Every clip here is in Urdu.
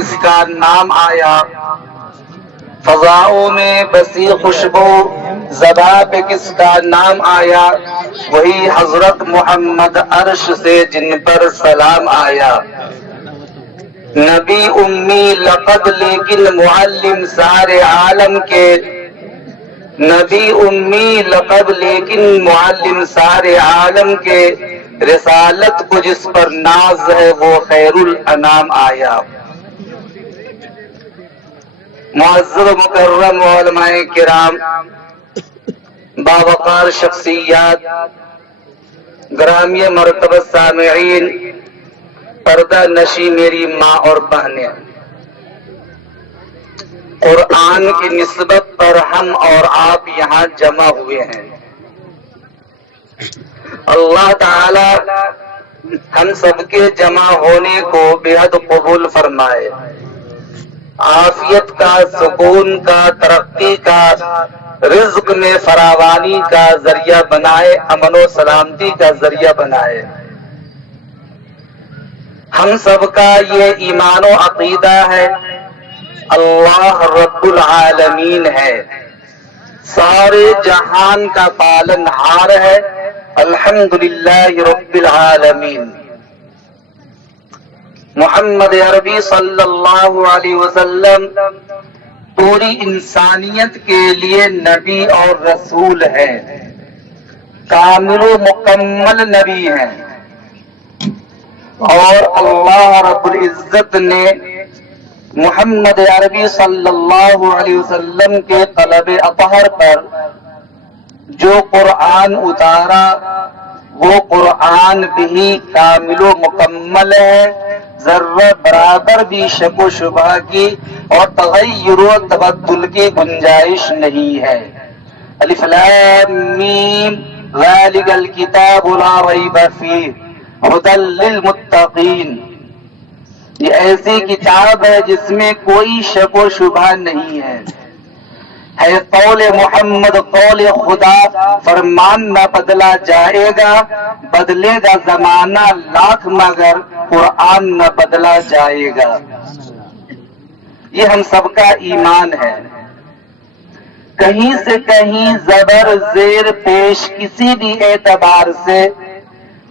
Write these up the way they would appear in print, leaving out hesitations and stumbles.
کس کا نام آیا، فضاؤں میں بسی خوشبو زبا پہ کس کا نام آیا، وہی حضرت محمد عرش سے جن پر سلام آیا۔ نبی امی لقب لیکن معلم سارے عالم کے، نبی امی لقب لیکن معلم سارے عالم کے، رسالت کو جس پر ناز ہے وہ خیر الانام آیا۔ معزز و مکرم علماء کرام، باوقار شخصیات، گرامی مرتبہ سامعین، پردہ نشی میری ماں اور بہنیں، قرآن کی نسبت پر ہم اور آپ یہاں جمع ہوئے ہیں۔ اللہ تعالی ہم سب کے جمع ہونے کو بے حد قبول فرمائے، عافیت کا، سکون کا، ترقی کا، رزق میں فراوانی کا ذریعہ بنائے، امن و سلامتی کا ذریعہ بنائے۔ ہم سب کا یہ ایمان و عقیدہ ہے، اللہ رب العالمین ہے، سارے جہان کا پالن ہار ہے، الحمدللہ رب العالمین۔ محمد عربی صلی اللہ علیہ وسلم پوری انسانیت کے لیے نبی اور رسول ہے، کامل و مکمل نبی ہیں، اور اللہ رب العزت نے محمد عربی صلی اللہ علیہ وسلم کے قلب اطہر پر جو قرآن اتارا وہ قرآن بھی کامل و مکمل ہے، ذرہ برابر بھی شک و شبہ کی اور تغیر و تبدل کی گنجائش نہیں ہے۔ الف لام میم ذالک الکتاب لا ریب فیہ ھدی للمتقین، یہ ایسی کتاب ہے جس میں کوئی شک و شبہ نہیں ہے قول محمد، قول خدا، فرمان نہ بدلا جائے گا، بدلے گا زمانہ لاکھ مگر قرآن نہ بدلا جائے گا۔ یہ ہم سب کا ایمان ہے۔ کہیں سے کہیں زبر زیر پیش کسی بھی اعتبار سے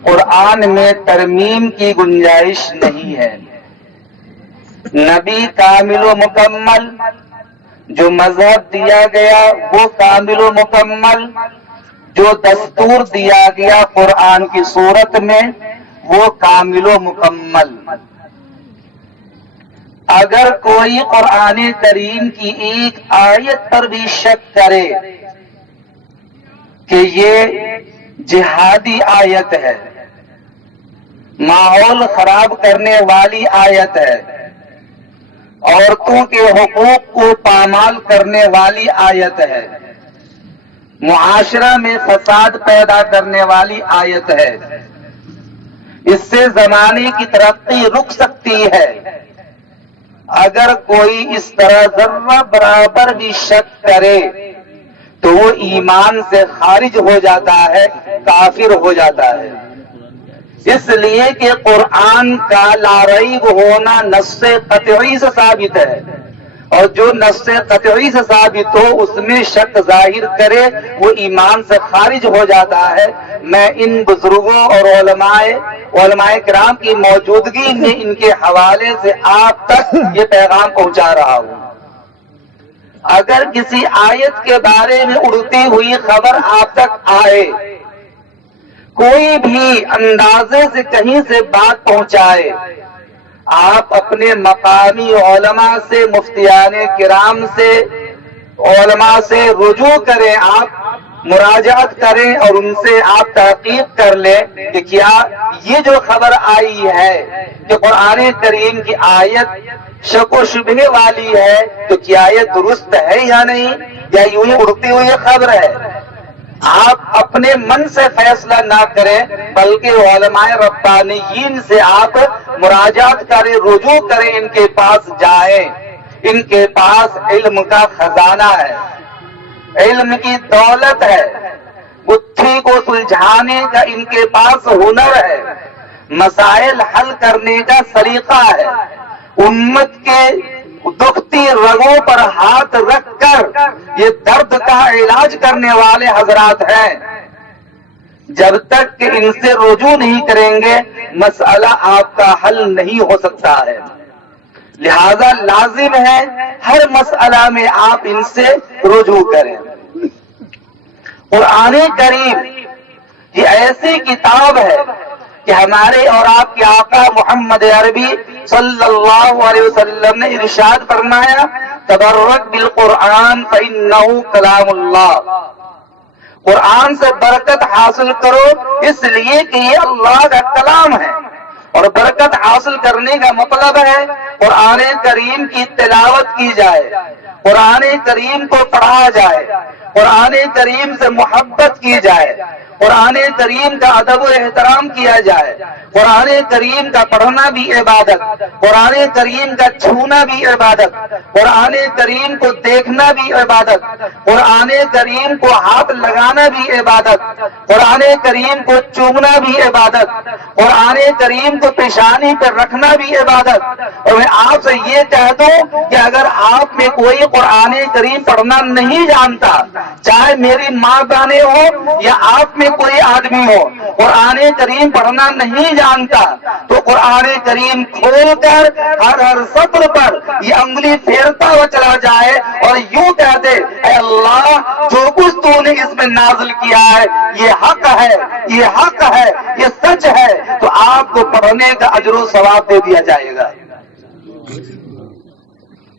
قرآن میں ترمیم کی گنجائش نہیں ہے۔ نبی کامل و مکمل، جو مذہب دیا گیا وہ کامل و مکمل، جو دستور دیا گیا قرآن کی صورت میں وہ کامل و مکمل۔ اگر کوئی قرآن کریم کی ایک آیت پر بھی شک کرے کہ یہ جہادی آیت ہے، ماحول خراب کرنے والی آیت ہے، عورتوں کے حقوق کو پامال کرنے والی آیت ہے، معاشرہ میں فساد پیدا کرنے والی آیت ہے، اس سے زمانے کی ترقی رک سکتی ہے، اگر کوئی اس طرح ذرہ برابر بھی شک کرے تو وہ ایمان سے خارج ہو جاتا ہے، کافر ہو جاتا ہے۔ اس لیے کہ قرآن کا لا ریب ہونا نص قطعی سے ثابت ہے، اور جو نص قطعی سے ثابت ہو اس میں شک ظاہر کرے وہ ایمان سے خارج ہو جاتا ہے۔ میں ان بزرگوں اور علماء کرام کی موجودگی میں ان کے حوالے سے آپ تک یہ پیغام پہنچا رہا ہوں۔ اگر کسی آیت کے بارے میں اڑتی ہوئی خبر آپ تک آئے، کوئی بھی اندازے سے کہیں سے بات پہنچائے، آپ اپنے مقامی علماء سے، مفتیان کرام سے، علماء سے رجوع کریں، آپ مراجعت کریں اور ان سے آپ تحقیق کر لیں کہ کیا یہ جو خبر آئی ہے کہ قرآن کریم کی آیت شک و شبہ والی ہے تو کیا یہ درست ہے یا نہیں، یا یوں ہی اڑتی ہوئی خبر ہے۔ آپ اپنے من سے فیصلہ نہ کریں بلکہ علماء ربانیین سے آپ مراجعت کریں، رجوع کریں، ان کے پاس جائیں۔ ان کے پاس علم کا خزانہ ہے، علم کی دولت ہے، گتھی کو سلجھانے کا ان کے پاس ہنر ہے، مسائل حل کرنے کا سلیقہ ہے۔ امت کے دکھتی رگوں پر ہاتھ رکھ کر یہ درد کا علاج کرنے والے حضرات ہیں. جب تک کہ ان سے رجوع نہیں کریں گے مسئلہ آپ کا حل نہیں ہو سکتا ہے. لہذا لازم ہے ہر مسئلہ میں آپ ان سے رجوع کریں. قرآن کریم یہ ایسی کتاب ہے کہ ہمارے اور آپ کے آقا محمد عربی صلی اللہ علیہ وسلم نے ارشاد فرمایا تبرک بالقرآن فإنہ کلام اللہ. قرآن سے برکت حاصل کرو اس لیے کہ یہ اللہ کا کلام ہے. اور برکت حاصل کرنے کا مطلب ہے قرآن کریم کی تلاوت کی جائے, قرآن کریم کو پڑھا جائے, قرآن کریم سے محبت کی جائے, قرآن کریم کا ادب و احترام کیا جائے. قرآن کریم کا پڑھنا بھی عبادت, قرآن کریم کا چھونا بھی عبادت, قرآن کریم کو دیکھنا بھی عبادت, قرآن کریم کو ہاتھ لگانا بھی عبادت, قرآن کریم کو چومنا بھی عبادت, قرآن کریم کو پیشانی پر رکھنا بھی عبادت. اور میں آپ سے یہ کہہ دوں کہ اگر آپ میں کوئی قرآن کریم پڑھنا نہیں جانتا, چاہے میری ماں بہنیں ہو یا آپ میں کوئی آدمی ہو, قرآن کریم پڑھنا نہیں جانتا تو قرآن کریم کھول کر ہر سطر پر یہ انگلی پھیرتا ہوا چلا جائے اور یوں کہہ دے اے اللہ جو کچھ تو نے اس میں نازل کیا ہے یہ حق ہے, یہ حق ہے, یہ سچ ہے, تو آپ کو پڑھنے کا اجر و ثواب دے دیا جائے گا.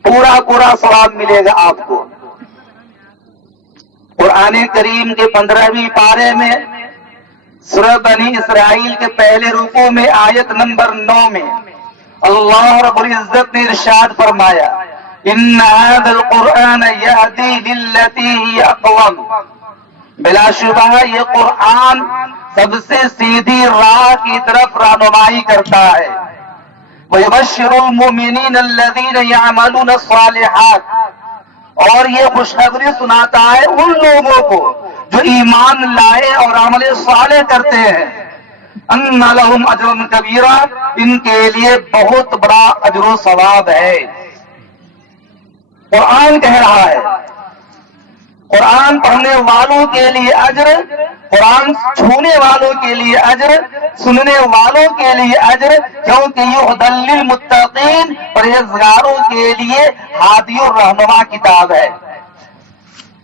پورا ثواب ملے گا آپ کو. قرآن کریم کے 15ویں پارے میں سورہ بنی اسرائیل کے پہلے رکوع میں آیت نمبر 9 میں اللہ رب العزت نے ارشاد فرمایا ان هذا القرآن يهدي للتي هي اقوم. بلا شبہ یہ قرآن سب سے سیدھی راہ کی طرف رہنمائی کرتا ہے. وَيُبَشِّرُ الْمُؤْمِنِينَ الَّذِينَ يَعْمَلُونَ الصَّالِحَاتِ, اور یہ خوشخبری سناتا ہے ان لوگوں کو جو ایمان لائے اور عمل صالح کرتے ہیں ان لہم اجر کبیرہ, ان کے لیے بہت بڑا اجر و ثواب ہے. قرآن کہہ رہا ہے قرآن پڑھنے والوں کے لیے اجر, قرآن چھونے والوں کے لیے اجر, سننے والوں کے لیے اجر, کیونکہ یہدی للمتقین, پرہیزگاروں کے لیے ہادی و رہنما کتاب ہے,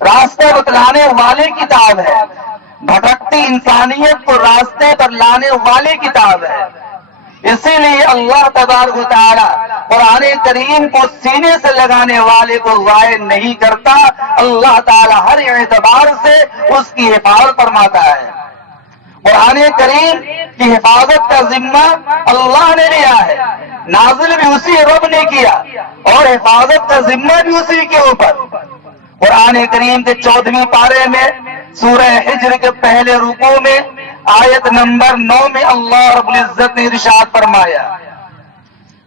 راستہ بتلانے والی کتاب ہے, بھٹکتی انسانیت کو راستے پر لانے والی کتاب ہے. اسی لیے اللہ تبارک و تعالی قرآن کریم کو سینے سے لگانے والے کو ضائع نہیں کرتا. اللہ تعالی ہر اعتبار سے اس کی حفاظت فرماتا ہے. قرآن کریم کی حفاظت کا ذمہ اللہ نے لیا ہے, نازل بھی اسی رب نے کیا اور حفاظت کا ذمہ بھی اسی کے اوپر. قرآن کریم کے 14ویں پارے میں سورہ حجر کے پہلے رکوع میں آیت نمبر 9 میں اللہ رب العزت نے ارشاد فرمایا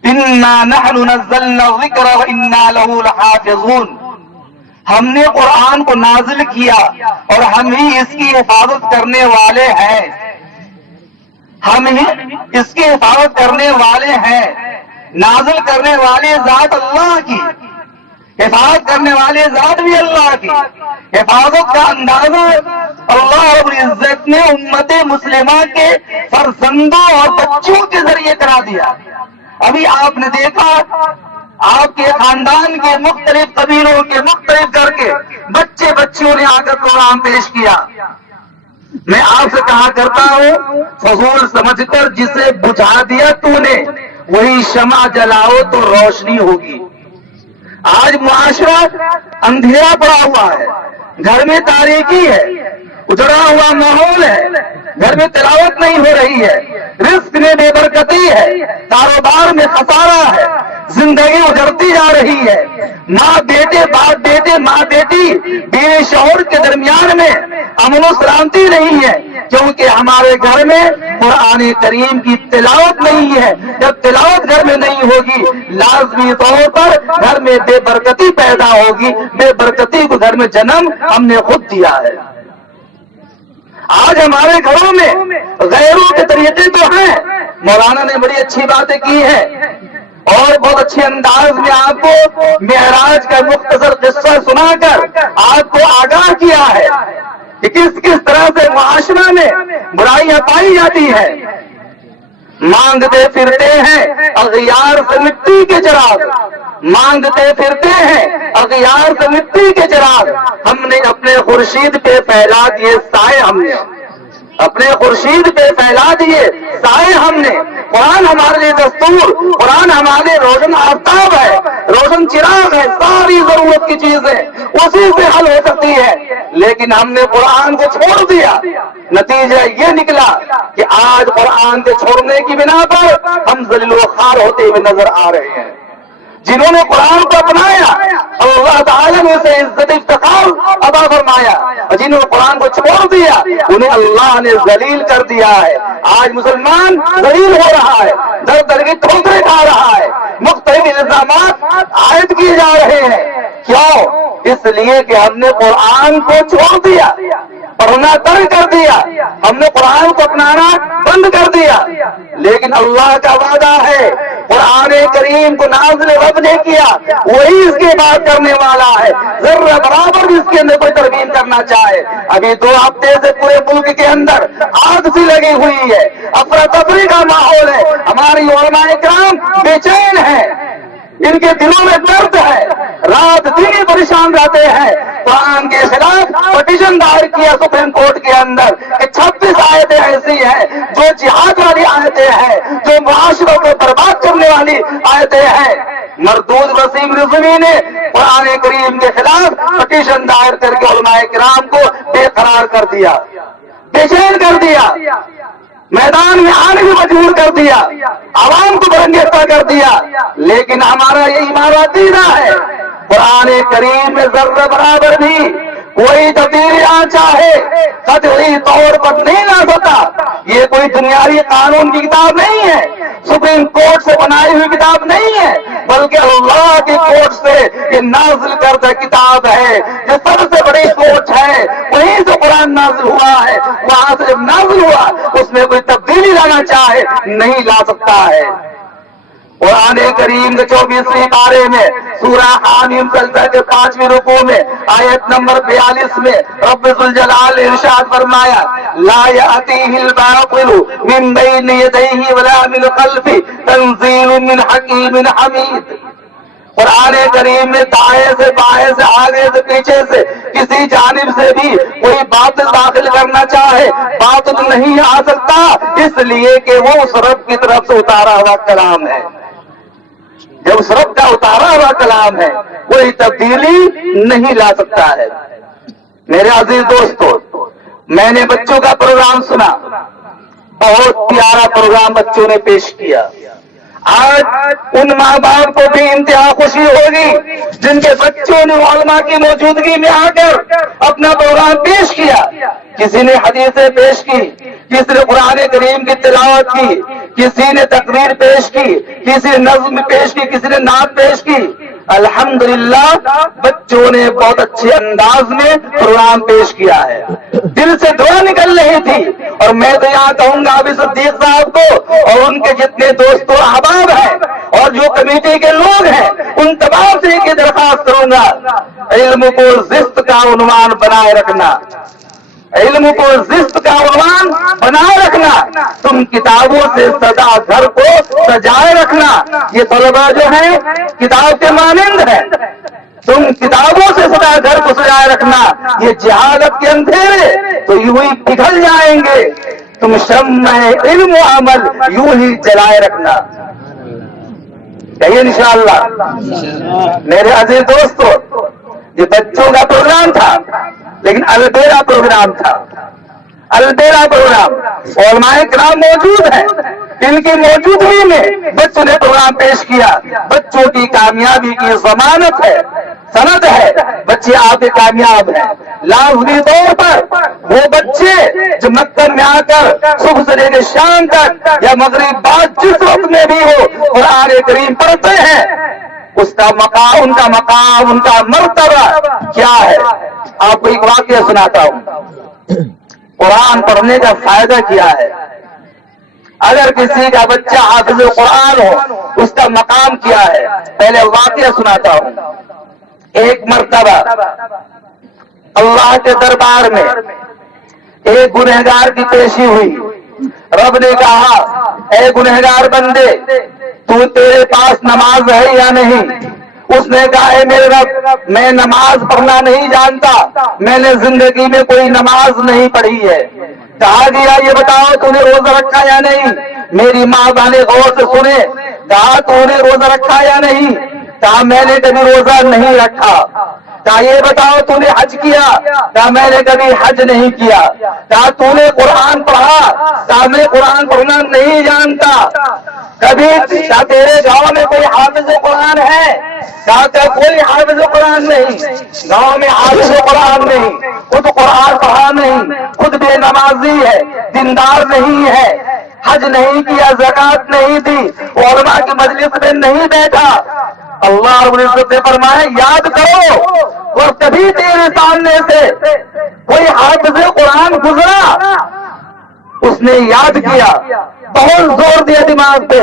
انا نحن نزلنا الذکر وانا له لحافظون. ہم نے قرآن کو نازل کیا اور ہم ہی اس کی حفاظت کرنے والے ہیں, ہم ہی اس کی حفاظت کرنے والے ہیں. نازل کرنے والے ذات اللہ کی, حفاظت کرنے والے ذات بھی اللہ کی. حفاظت کا اندازہ اللہ رب العزت نے امت مسلمہ کے فرزندوں اور بچوں کے ذریعے کرا دیا. ابھی آپ نے دیکھا آپ کے خاندان کے مختلف قبیلوں کے مختلف گھر کے بچے بچیوں نے آ کر پروگرام پیش کیا. میں آپ سے کہا کرتا ہوں فضول سمجھ کر جسے بجھا دیا تو نے وہی شمع جلاؤ تو روشنی ہوگی. آج معاشرہ اندھیرا پڑا ہوا ہے, گھر میں تاریکی ہے, اجڑا ہوا ماحول ہے, گھر میں تلاوت نہیں ہو رہی ہے, رزق میں بے برکتی ہے, کاروبار میں خسارہ ہے, زندگی اجڑتی جا رہی ہے, ماں بیٹے باپ بیٹے ماں بیٹی بیوی شوہر کے درمیان میں امن و سلامتی نہیں ہے, کیونکہ ہمارے گھر میں قرآن کریم کی تلاوت نہیں ہے. جب تلاوت گھر میں نہیں ہوگی لازمی طور پر گھر میں بے برکتی پیدا ہوگی. بے برکتی کو گھر میں جنم ہم نے خود دیا ہے. آج ہمارے گھروں میں غیروں کے طریقے تو ہیں, مولانا نے بڑی اچھی باتیں کی ہیں, اور بہت اچھے انداز میں آپ کو معراج کا مختصر قصہ سنا کر آپ کو آگاہ کیا ہے کہ کس کس طرح سے معاشرہ میں برائیاں پائی جاتی ہیں. مانگتے پھرتے ہیں اغیار سے مٹی کے چراغ، مانگتے پھرتے ہیں اغیار سے مٹی کے چراغ، ہم نے اپنے خورشید پہ پھیلا دیے سائے، ہم نے اپنے خورشید پہ پھیلا دیے سائے ہم نے. قرآن ہمارے لیے دستور، قرآن ہمارے روشن آفتاب ہے، روشن چراغ ہے، ساری ضرورت کی چیزیں اسی سے حل ہو سکتی ہے، لیکن ہم نے قرآن کو چھوڑ دیا. نتیجہ یہ نکلا کہ آج قرآن کے چھوڑنے کی بنا پر ہم ذلیل و خوار ہوتے ہوئے نظر آ رہے ہیں. جنہوں نے قرآن کو اپنایا اللہ تعالیٰ نے اسے عزت افتخار عطا فرمایا، اور جنہوں نے قرآن کو چھوڑ دیا انہیں اللہ نے ذلیل کر دیا ہے. آج مسلمان ذلیل ہو رہا ہے، در در کی ٹھوکریں کھا رہا ہے، مختلف الزامات عائد کیے جا رہے ہیں. کیوں؟ اس لیے کہ ہم نے قرآن کو چھوڑ دیا، پڑھنا ترک کر دیا، ہم نے قرآن کو اپنانا بند کر دیا. لیکن اللہ کا وعدہ ہے، قرآن کریم کو نازل رب نے کیا، وہی اس کی بات کرنے والا ہے. ذرہ برابر بھی اس کے اندر کوئی ترمیم کرنا چاہے. ابھی 2 ہفتے سے پورے ملک کے اندر آگ سی لگی ہوئی ہے، افراتفری کا ماحول ہے. ہماری علماء کرام بے چین ہیں، ان کے دلوں میں درد ہے، رات دن پریشان رہتے ہیں. قرآن کے خلاف پٹیشن دائر کیا سپریم کورٹ کے اندر کہ 26 آیتیں ایسی ہیں جو جہاد والی آیتیں ہیں، جو معاشروں کو برباد کرنے والی آیتیں ہیں. مردود وسیم رضوی نے قرآن کریم کے خلاف پٹیشن دائر کر کے علماء کرام کو بے قرار کر دیا، بے چین کر دیا، میدان میں آنے بھی مجبور کر دیا، عوام کو برنگیختہ کر دیا. لیکن ہمارا یہ ایمان عقیدہ ہے، قرآن کریم میں ذرہ برابر بھی کوئی تبدیلی آ چاہے قطعی طور پر نہیں لا سکتا. یہ کوئی دنیاوی قانون کی کتاب نہیں ہے، سپریم کورٹ سے بنائی ہوئی کتاب نہیں ہے، بلکہ اللہ کی کورٹ سے یہ نازل کردہ کتاب ہے. جو سب سے بڑی کورٹ ہے وہیں سے قرآن نازل ہوا ہے، وہاں سے جب نازل ہوا اس میں کوئی تبدیلی لانا چاہے نہیں لا سکتا ہے. قرآن کریم کے 24ویں پارے میں سورہ حامیم سجدہ کے 5ویں رکوع میں آیت نمبر 42 میں رب ذوالجلال نے ارشاد فرمایا لا یأتیہ الباطل من بین یدیہ ولا من خلفہ تنزیل من حکیم حمید. قرآن کریم میں دائیں سے بائیں سے آگے سے پیچھے سے کسی جانب سے بھی کوئی باطل داخل کرنا چاہے باطل نہیں آ سکتا، اس لیے کہ وہ اس رب کی طرف سے اتارا ہوا کلام ہے. جب اس رب کا اتارا ہوا کلام ہے کوئی تبدیلی نہیں لا سکتا ہے. میرے عزیز دوستو، میں نے بچوں کا پروگرام سنا، بہت پیارا پروگرام بچوں نے پیش کیا. آج ان ماں باپ کو بھی انتہا خوشی ہوگی جن کے بچوں نے علماء کی موجودگی میں آ کر اپنا پروگرام پیش کیا. کسی نے حدیثیں پیش کی، کسی نے قرآن کریم کی تلاوت کی، کسی نے تقریر پیش کی، کسی نے نظم پیش کی، کسی نے نعت پیش کی. الحمدللہ بچوں نے بہت اچھے انداز میں پروگرام پیش کیا ہے. دل سے دعا نکل رہی تھی. اور میں تو یہاں کہوں گا ابھی صدیق صاحب کو اور ان کے جتنے دوست و احباب ہیں اور جو کمیٹی کے لوگ ہیں ان تمام سے ایک درخواست کروں گا، علم کو زشت کا عنوان بنائے رکھنا، علم کو زشت کا عنوان بنائے رکھنا. تم کتابوں سے سجا گھر کو سجائے رکھنا. یہ طلبہ جو ہیں کتاب کے مانند ہیں، تم کتابوں سے سجا گھر کو سجائے رکھنا. یہ جہالت کے اندھیرے تو یوں ہی پگھل جائیں گے، تم شمع علم و عمل یوں ہی جلائے رکھنا. کہیے انشاءاللہ. میرے عزیز دوستو، یہ بچوں کا پروگرام تھا لیکن البیرا پروگرام تھا. البیرا پروگرام علماء کرام موجود ہیں، ان کی موجودگی میں بچوں نے پروگرام پیش کیا. بچوں کی کامیابی کی ضمانت ہے، سند ہے. بچے آپ کے کامیاب ہیں. لازمی طور پر وہ بچے جو مکتب میں آ کر صبح سے لے کے شام تک یا مغرب بعد جس وقت میں بھی ہو قرآن کریم پڑھتے ہیں، اس کا مقام، ان کا مقام، ان کا مرتبہ کیا ہے. آپ کو ایک واقعہ سناتا ہوں. قرآن پڑھنے کا فائدہ کیا ہے. اگر کسی کا بچہ حافظ قرآن ہو اس کا مقام کیا ہے؟ پہلے واقعہ سناتا ہوں۔ ایک مرتبہ اللہ کے دربار میں ایک گنہگار کی پیشی ہوئی۔ رب نے کہا اے گنہگار بندے تو تیرے پاس نماز ہے یا نہیں؟ اس نے کہا اے میرے رب میں نماز پڑھنا نہیں جانتا، میں نے زندگی میں کوئی نماز نہیں پڑھی ہے۔ کہا گیا یہ بتاؤ تو نے روزہ رکھا یا نہیں؟ میری ماں بانے غور سے سنے۔ کہا تو نے روزہ رکھا یا نہیں؟ کہا میں نے کبھی روزہ نہیں رکھا۔ کہا یہ بتاؤ تو نے حج کیا؟ کہا میں نے کبھی حج نہیں کیا۔ کہا تو نے قرآن پڑھا؟ کہا میں قرآن پڑھنا نہیں جانتا۔ کبھی کیا تیرے گاؤں میں کوئی حافظ قرآن ہے؟ کہا کہ کوئی حافظ قرآن نہیں، گاؤں میں حافظ قرآن نہیں، خود قرآن پڑھا نہیں، خود بے نمازی ہے، دیندار نہیں ہے، حج نہیں کیا، زکات نہیں دی، علماء کی مجلس میں نہیں بیٹھا۔ اللہ رب العزت نے فرمایا یاد کرو، اور کبھی تیرے سامنے سے کوئی حافظ قرآن گزرا؟ اس نے یاد کیا، بہت زور دیا دماغ پہ،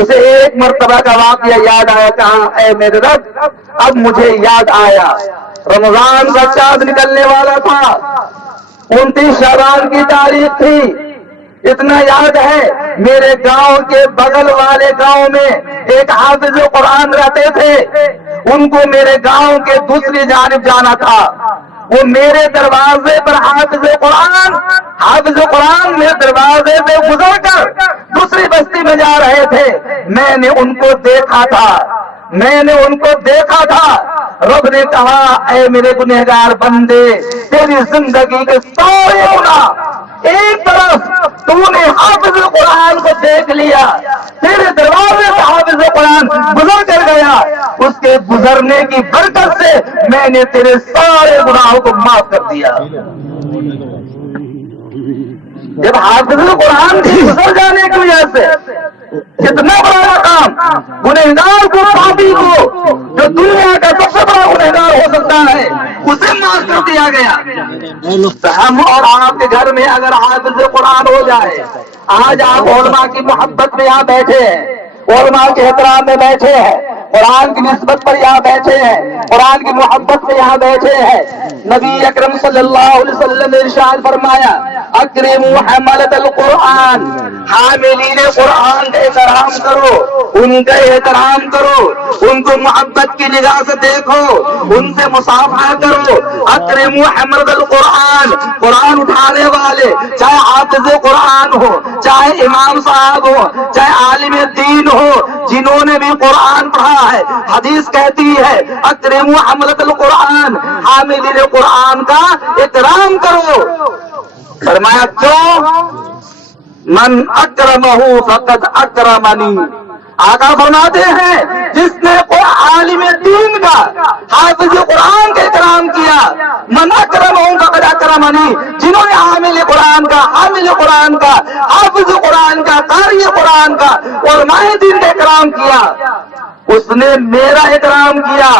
اسے ایک مرتبہ کا واقعہ یاد آیا۔ کہا اے میرے رب اب مجھے یاد آیا، رمضان کا چاند نکلنے والا تھا، 29 شعبان کی تاریخ تھی، اتنا یاد ہے میرے گاؤں کے بغل والے گاؤں میں ایک حافظ قرآن رہتے تھے، ان کو میرے گاؤں کے دوسری جانب جانا تھا، وہ میرے دروازے پر حافظ قرآن میرے دروازے پہ گزر کر دوسری بستی میں جا رہے تھے، میں نے ان کو دیکھا تھا۔ رب نے کہا اے میرے گنہگار بندے تیری زندگی کے سارے گناہ ایک طرف، تو نے حافظ قرآن کو دیکھ لیا، تیرے دروازے سے حافظ قرآن گزر کر گیا، اس کے گزرنے کی برکت سے میں نے تیرے سارے گناہوں کو معاف کر دیا۔ جب حافظ قرآن کی گزر جانے کی وجہ سے کتنا بڑا کام گنہگار کو، پاپی کو، جو دنیا کا سب سے بڑا گنہگار ہو سکتا ہے، اسے معاف کر دیا گیا۔ ہم اور آپ کے گھر میں اگر حافظ قرآن ہو جائے، آج آپ علماء کی محبت میں یہاں بیٹھے ہیں، علماء کے احترام میں بیٹھے ہیں، قرآن کی نسبت پر یہاں بیٹھے ہیں، قرآن کی محبت سے یہاں بیٹھے ہیں، نبی اکرم صلی اللہ علیہ وسلم نے ارشاد فرمایا اکرموا حملۃ القرآن، حاملین قرآن کا احترام کرو، ان کا احترام کرو، ان کو محبت کی نگاہ سے دیکھو، ان سے مصافحہ کرو۔ اکرموا حملۃ القرآن، قرآن اٹھانے والے، چاہے حافظ قرآن ہو، چاہے امام صاحب ہو، چاہے عالم دین ہو، جنہوں نے بھی قرآن پڑھا ہے، حدیث کہتی ہے اکرموا حملۃ القرآن، حاملین قرآن کا احترام کرو۔ فرمایا کیوں؟ من اکرمہ فقد اکرمنی، آقا فرماتے ہیں جس نے عالم دین کا، حافظ قرآن کا احترام کیا، من اکرمہ فقد اکرمنی، جنہوں نے حامل قرآن کا، حافظ قرآن کا، قاری قرآن کا، علماء دین کا احترام کیا، اس نے میرا احترام کیا،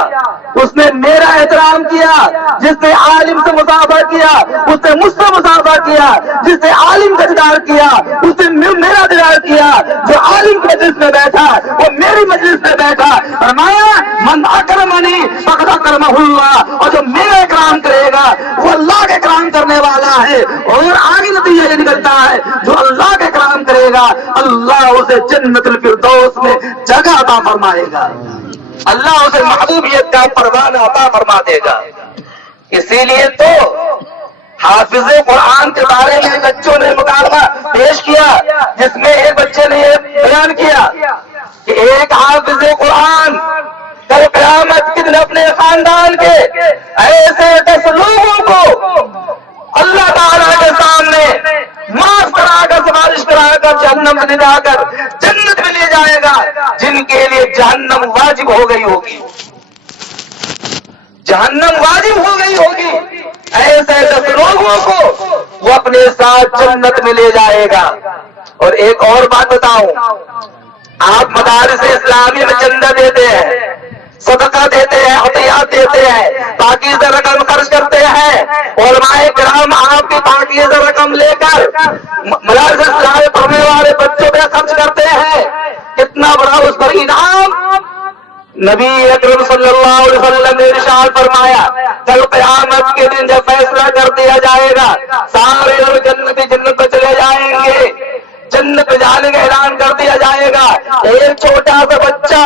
اس نے میرا احترام کیا۔ جس نے عالم سے مصافحہ کیا اس نے مجھ سے مصافحہ کیا، جس نے عالم کا دیدار کیا اس نے میرا دیدار کیا، جو عالم کی مجلس میں بیٹھا وہ میری مجلس میں بیٹھا۔ فرمایا من اکرمنی فقد اکرمہ اللہ، اور جو میرا اکرام کرے گا وہ اللہ کا اکرام کرنے والا ہے۔ اور آگے نتیجہ یہ نکلتا ہے جو اللہ کا اکرام کرے گا اللہ اسے جنت الفردوس میں جگہ عطا فرمائے گا، اللہ اسے محبوبیت کا پروانہ عطا فرما دے گا۔ اسی لیے تو حافظ قرآن کے بارے میں بچوں نے مکالمہ پیش کیا، جس میں ایک بچے نے یہ بیان کیا کہ ایک حافظ قرآن کل قیامت کے دن اپنے خاندان کے ایسے 10 لوگوں کو اللہ تعالیٰ کے سامنے معاف کرا کر، سفارش کرا کر، جہنم سے نجا کر جنت میں لے جائے گا، جن کے لیے جہنم واجب ہو گئی ہوگی، جہنم واجب ہو گئی ہوگی، ایسے 10 لوگوں کو وہ اپنے ساتھ جنت میں لے جائے گا۔ اور ایک اور بات بتاؤں، آپ مدارس اسلامی میں چندہ دیتے ہیں، صدقہ دیتے ہیں، عطیات دیتے ہیں، پاکیزہ رقم خرچ کرتے ہیں، علماء کرام آپ کی پاکیزہ رقم لے کر مدارس اسلامی پڑھنے والے بچوں خرچ کرتے ہیں کتنا بڑا اس پر انعام. نبی اکرم صلی اللہ علیہ وسلم نے ارشاد فرمایا کل قیامت کے دن جب فیصلہ کر دیا جائے گا سارے لوگ جنت پہ چلے جائیں گے. جنت پہ جانے کا اعلان کر دیا جائے گا. ایک چھوٹا سا بچہ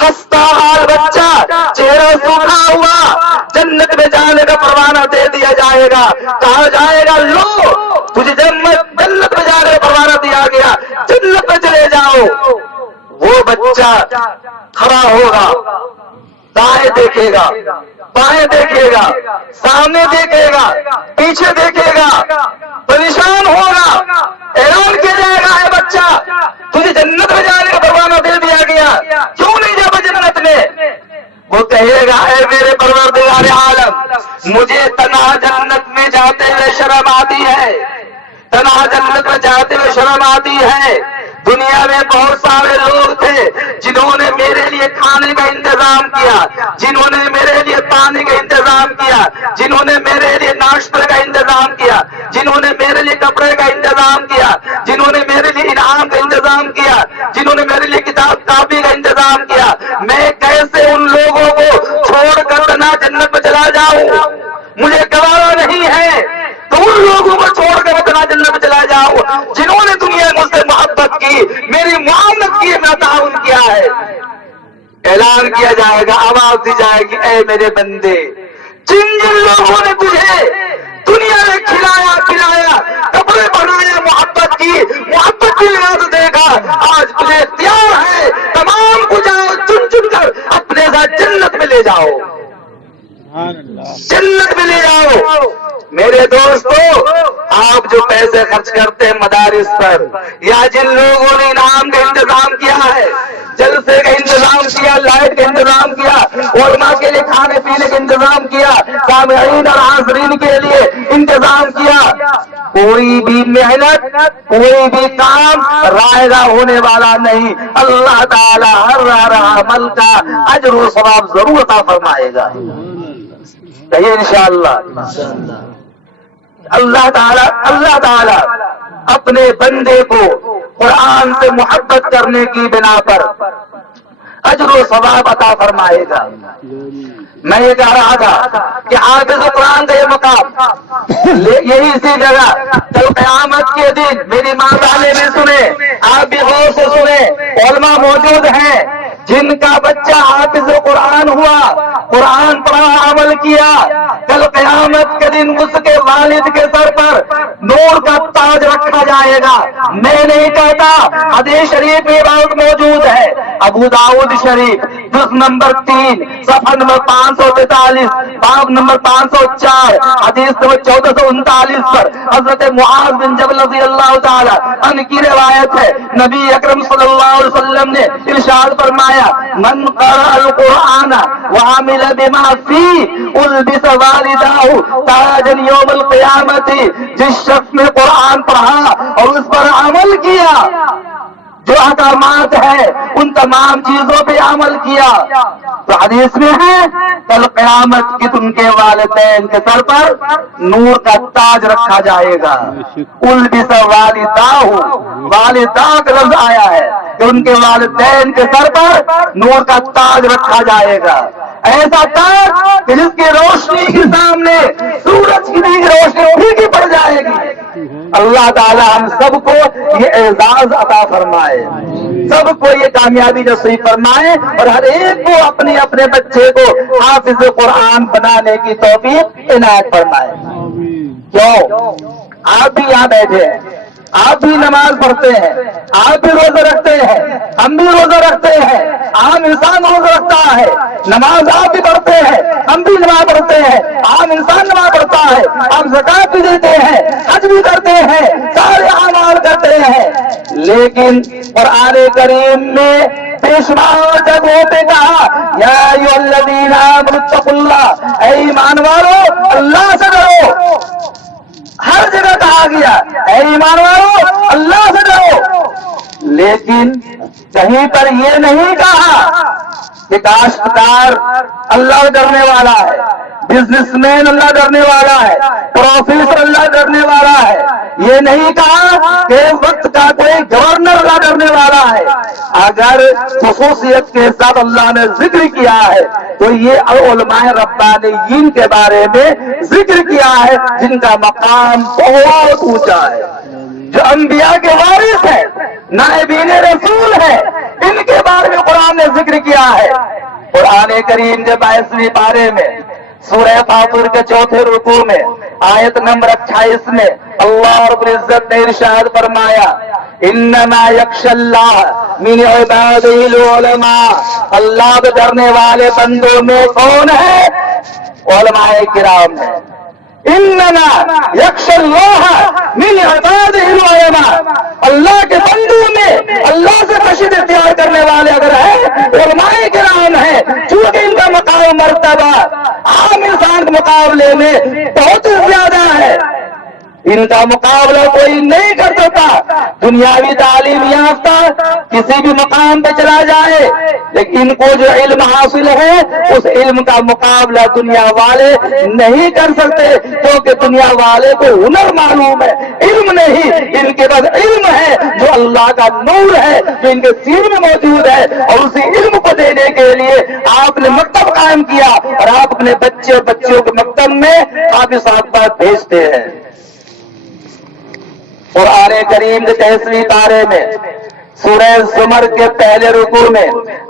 خستہ حال بچہ چہرہ سوکھا ہوا جنت میں جانے کا پروانہ دے دیا جائے گا. کہا جائے گا لو تجھے جنت میں جانے کا پروانہ دیا گیا جنت میں چلے جاؤ. وہ بچہ کھڑا ہوگا دائیں دیکھے گا بائیں دیکھے گا سامنے دیکھے گا پیچھے دیکھے گا پریشان ہوگا. اعلان کیا جائے گا اے بچہ تجھے جنت میں جانے کا پروانہ دے دیا گیا کیوں نہیں جاؤ جنت میں؟ وہ کہے گا اے میرے پروردگار عالم مجھے تنہا جنت میں جاتے ہوئے شرم آتی ہے. تنہا جنت میں جاتے ہوئے شرم آتی ہے. دنیا میں بہت سارے لوگ تھے جنہوں نے میرے لیے کھانے کا انتظام کیا, جنہوں نے میرے لیے پانی کا انتظام کیا, جنہوں نے میرے لیے ناشتے کا انتظام کیا, جنہوں نے میرے لیے کپڑے کا انتظام کیا, جنہوں نے میرے لیے انعام کا انتظام کیا, جنہوں نے میرے لیے کتاب کاپی کا انتظام کیا. میں کیسے ان لوگوں کو چھوڑ کر تنہا جنت میں چلا جاؤں؟ مجھے گوارا نہیں ہے. تو ان لوگوں کو چھوڑ کر تنہا جنت میں چلا جاؤں جنہوں نے دنیا میں مجھ سے محبت کی, میری معاملت کی, میرا تعاون کیا ہے. اعلان کیا جائے گا, آواز دی جائے گی اے میرے بندے جن جن لوگوں نے تجھے دنیا میں کھلایا پلایا کپڑے پہنایا محبت کی لحاظ دیکھا آج تجھے اختیار ہے تمام کو جاؤ چن چن کر اپنے ساتھ جنت میں لے جاؤ. جنت میں لے جاؤ. میرے دوستو آپ جو پیسے خرچ کرتے ہیں مدارس پر یا جن لوگوں نے انعام کا انتظام کیا ہے جلسے کا انتظام کیا لائٹ کا انتظام کیا علماء کے لیے کھانے پینے کا انتظام کیا سامعین اور حاضرین کے لیے انتظام کیا کوئی بھی محنت کوئی بھی کام رائگاں ہونے والا نہیں. اللہ تعالی ہر عمل کا اجر و ثواب ضرور عطا فرمائے گا. کہیے انشاءاللہ. اللہ تعالی اپنے بندے کو قرآن سے محبت کرنے کی بنا پر اجر و ثواب عطا فرمائے گا. میں یہ کہہ رہا تھا کہ حافظ قرآن کا یہ مقام یہی اسی جگہ کل قیامت کے دن میری ماں والے بھی سنے آپ بھی غور سے سنے. علماء موجود ہیں جن کا بچہ حافظ قرآن ہوا قرآن پڑھا عمل کیا کل قیامت کے دن اس کے والد کے سر پر نور کا تاج رکھا جائے گا. میں نہیں کہتا حدیث شریف میں بات موجود ہے. ابو داؤد شریف جز نمبر 3 صفحہ نمبر 543 باب نمبر 504 حدیث نمبر 1439 پر حضرت معاذ بن جبل رضی اللہ تعالی عنہ کی روایت ہے. نبی اکرم صلی اللہ علیہ وسلم نے ارشاد فرمایا من قرأ القرآن وعمل بما فيه البس والداه تاجا یوم القیامت. جس شخص نے قرآن پڑھا اور اس پر عمل کیا جو احکامات ہے ان تمام چیزوں پہ عمل کیا تو حدیث میں ہے کل قیامت کے ان کے والدین کے سر پر نور کا تاج رکھا جائے گا. البس والداہ والدہ کا لفظ آیا ہے کہ ان کے والدین کے سر پر نور کا تاج رکھا جائے گا. ایسا تاج کہ جس کی روشنی کے سامنے سورج کی بھی روشنی پھیکی پڑ جائے گی. اللہ تعالی ہم سب کو یہ اعزاز عطا فرمائے, سب کو یہ کامیابی نصیب فرمائے اور ہر ایک کو اپنے اپنے بچے کو حافظ قرآن بنانے کی توفیق عنایت فرمائے. کیوں آپ بھی یہاں بیٹھے ہیں, آپ بھی نماز پڑھتے ہیں, آپ بھی روزہ رکھتے ہیں, ہم بھی روزہ رکھتے ہیں, عام انسان روزہ رکھتا ہے, نماز آپ بھی پڑھتے ہیں, ہم بھی نماز پڑھتے ہیں, عام انسان نماز پڑھتا ہے, آپ زکات بھی دیتے ہیں, حج بھی کرتے ہیں, سارے اعمال کرتے ہیں. لیکن قرآن کریم میں پیشوا جگہوں پہ کہا یا ایھا الذین آمنوا اتقوا اللہ, اے ایمان والو اللہ سے ڈرو. ہر جگہ کہا گیا اے ایمان والو اللہ سے ڈرو, لیکن کہیں پر یہ نہیں کہا کہ کاشتکار اللہ ڈرنے والا ہے, بزنس مین اللہ ڈرنے والا ہے, پروفیسر اللہ ڈرنے والا ہے, یہ نہیں کہا کہ وقت کا کوئی گورنر اللہ کرنے والا ہے. اگر خصوصیت کے ساتھ اللہ نے ذکر کیا ہے تو یہ علماء ربانیین کے بارے میں ذکر کیا ہے جن کا مقام بہت اونچا ہے، جو انبیاء کے وارث ہیں، نائبین رسول ہیں، ان کے بارے میں قرآن نے ذکر کیا ہے. قرآن کریم کے 22ویں پارے میں سورہ فاطر کے 4 رکوع میں آیت نمبر 28 میں اللہ رب العزت نے ارشاد فرمایا انما یخشی اللہ من عبادہ العلماء. اللہ سے ڈرنے والے بندوں میں کون ہے؟ علماء کرام ہیں. انما یخشی اللہ من عبادہ العلماء. اللہ کے بندوں میں اللہ سے خشیت اختیار کرنے والے اگر ہیں علماء کرام ہیں، چونکہ ان کا مقام مرتبہ عام انسان کے مقابلے میں بہت زیادہ ہے. ان کا مقابلہ کوئی نہیں کر سکتا. دنیاوی تعلیم یافتہ کسی بھی مقام پہ چلا جائے، لیکن ان کو جو علم حاصل ہے اس علم کا مقابلہ دنیا والے نہیں کر سکتے، کیونکہ دنیا والے کو ہنر معلوم ہے، علم نہیں. ان کے پاس علم ہے جو اللہ کا نور ہے جو ان کے سینے میں موجود ہے، اور اسی علم کو دینے کے لیے آپ نے مکتب قائم کیا اور آپ اپنے بچوں کے مکتب میں آپ صاحبات بھیجتے ہیں. قرآن کریم کے 23ویں پارے میں سورہ زمر کے پہلے رکوع میں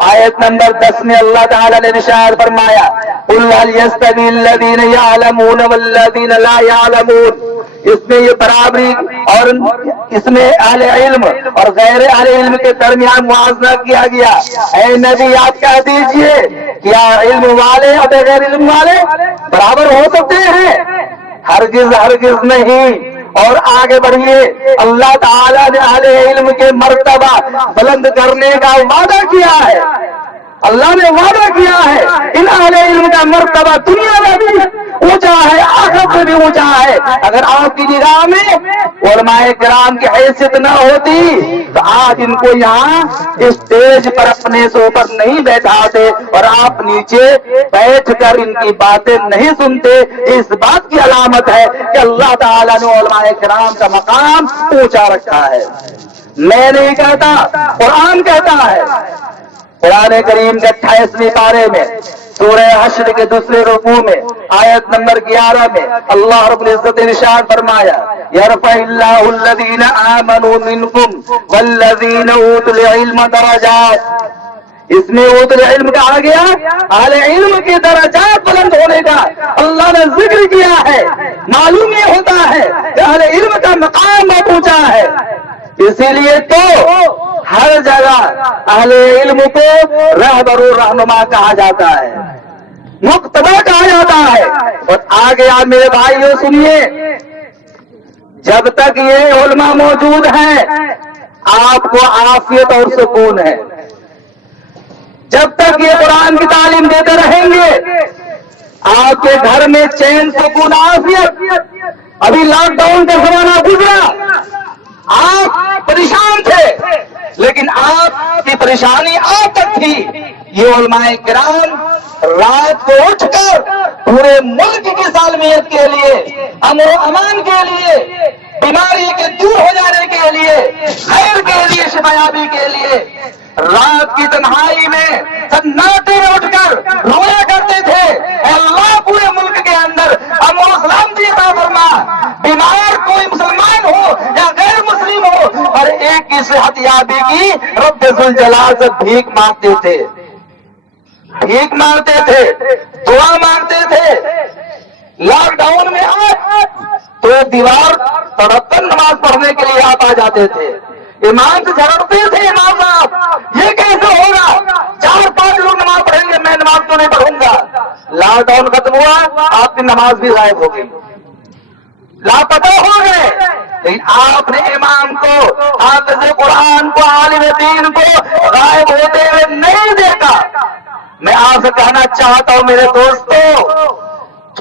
آیت نمبر 10 میں اللہ تعالی نے ارشاد فرمایا قل هل يستوي الذين يعلمون والذين لا يعلمون. اس میں یہ برابری اور اس میں اہل علم اور غیر اہل علم کے درمیان موازنہ کیا گیا. اے نبی آپ کہہ دیجئے کیا علم والے اور غیر علم والے برابر ہو سکتے ہیں؟ ہرگز نہیں. اور آگے بڑھیے، اللہ تعالیٰ نے اہل علم کے مرتبہ بلند کرنے کا وعدہ کیا ہے. اللہ نے وعدہ کیا ہے ان اہل علم کا مرتبہ دنیا میں بھی اونچا ہے، آخرت میں بھی اونچا ہے. اگر آپ کی نگاہ میں علماء کرام کی حیثیت نہ ہوتی تو آج ان کو یہاں اسٹیج پر اپنے سے اوپر نہیں بیٹھاتے اور آپ نیچے بیٹھ کر ان کی باتیں نہیں سنتے. اس بات کی علامت ہے کہ اللہ تعالیٰ نے علماء کرام کا مقام اونچا رکھا ہے. میں نہیں کہتا، قرآن کہتا ہے. قرآن کریم کے 28ویں پارے میں سورہ حشر کے 2 رکوع میں آیت نمبر 11 میں اللہ رب العزت نے ارشاد فرمایا یرفع اللہ الذین آمنوا منکم والذین اوتوا العلم درجات. اس میں اوتوا العلم کہا گیا، اہل علم کے درجات بلند ہونے کا اللہ نے ذکر کیا ہے. معلوم یہ ہوتا ہے کہ اہل علم کا مقام بہت اونچا ہے. اسی لیے تو ہر جگہ اہل علم کو رہبر و رہنما کہا جاتا ہے، مقتدی کہا جاتا ہے. اور آگے آپ میرے بھائیوں سنیے، جب تک یہ علماء موجود ہیں آپ کو عافیت اور سکون ہے. جب تک یہ قرآن کی تعلیم دیتے رہیں گے آپ کے گھر میں چین سکون عافیت. ابھی لاک ڈاؤن کا زمانہ گزرا، آپ پریشان تھے لیکن آپ کی پریشانی آپ تک تھی. یہ علماء کرام رات کو اٹھ کر پورے ملک کی سالمیت کے لیے، امن و امان کے لیے، بیماری کے دور ہو جانے کے لیے، خیر کے لیے، شفایابی کے لیے رات کی تنہائی میں سناٹے میں اٹھ کر رویا کرتے تھے. اے اللہ پورے ملک کے اندر امن و سلامتی عطا فرما. بیمار کوئی مسلمان ہو یا غیر مسلم ہو اور ایک کی صحت یابی کی رب ذوالجلال سے بھیک مانگتے تھے، بھیک مانگتے تھے، دعا مانگتے تھے. لاک ڈاؤن میں تو دیوار تڑپ کر نماز پڑھنے کے لیے آپ آ جاتے تھے، امام سے جھگڑتے تھے. امام صاحب یہ کیسے ہوگا، 4-5 لوگ نماز پڑھیں گے، میں نماز تو نہیں پڑھوں گا. لاک ڈاؤن ختم ہوا، آپ کی نماز بھی غائب ہو گئی، لاپتہ ہو گئے. لیکن آپ نے امام کو، حافظ قرآن کو، عالم دین کو غائب ہوتے ہوئے نہیں دیکھا. میں آپ سے کہنا چاہتا ہوں میرے دوستو،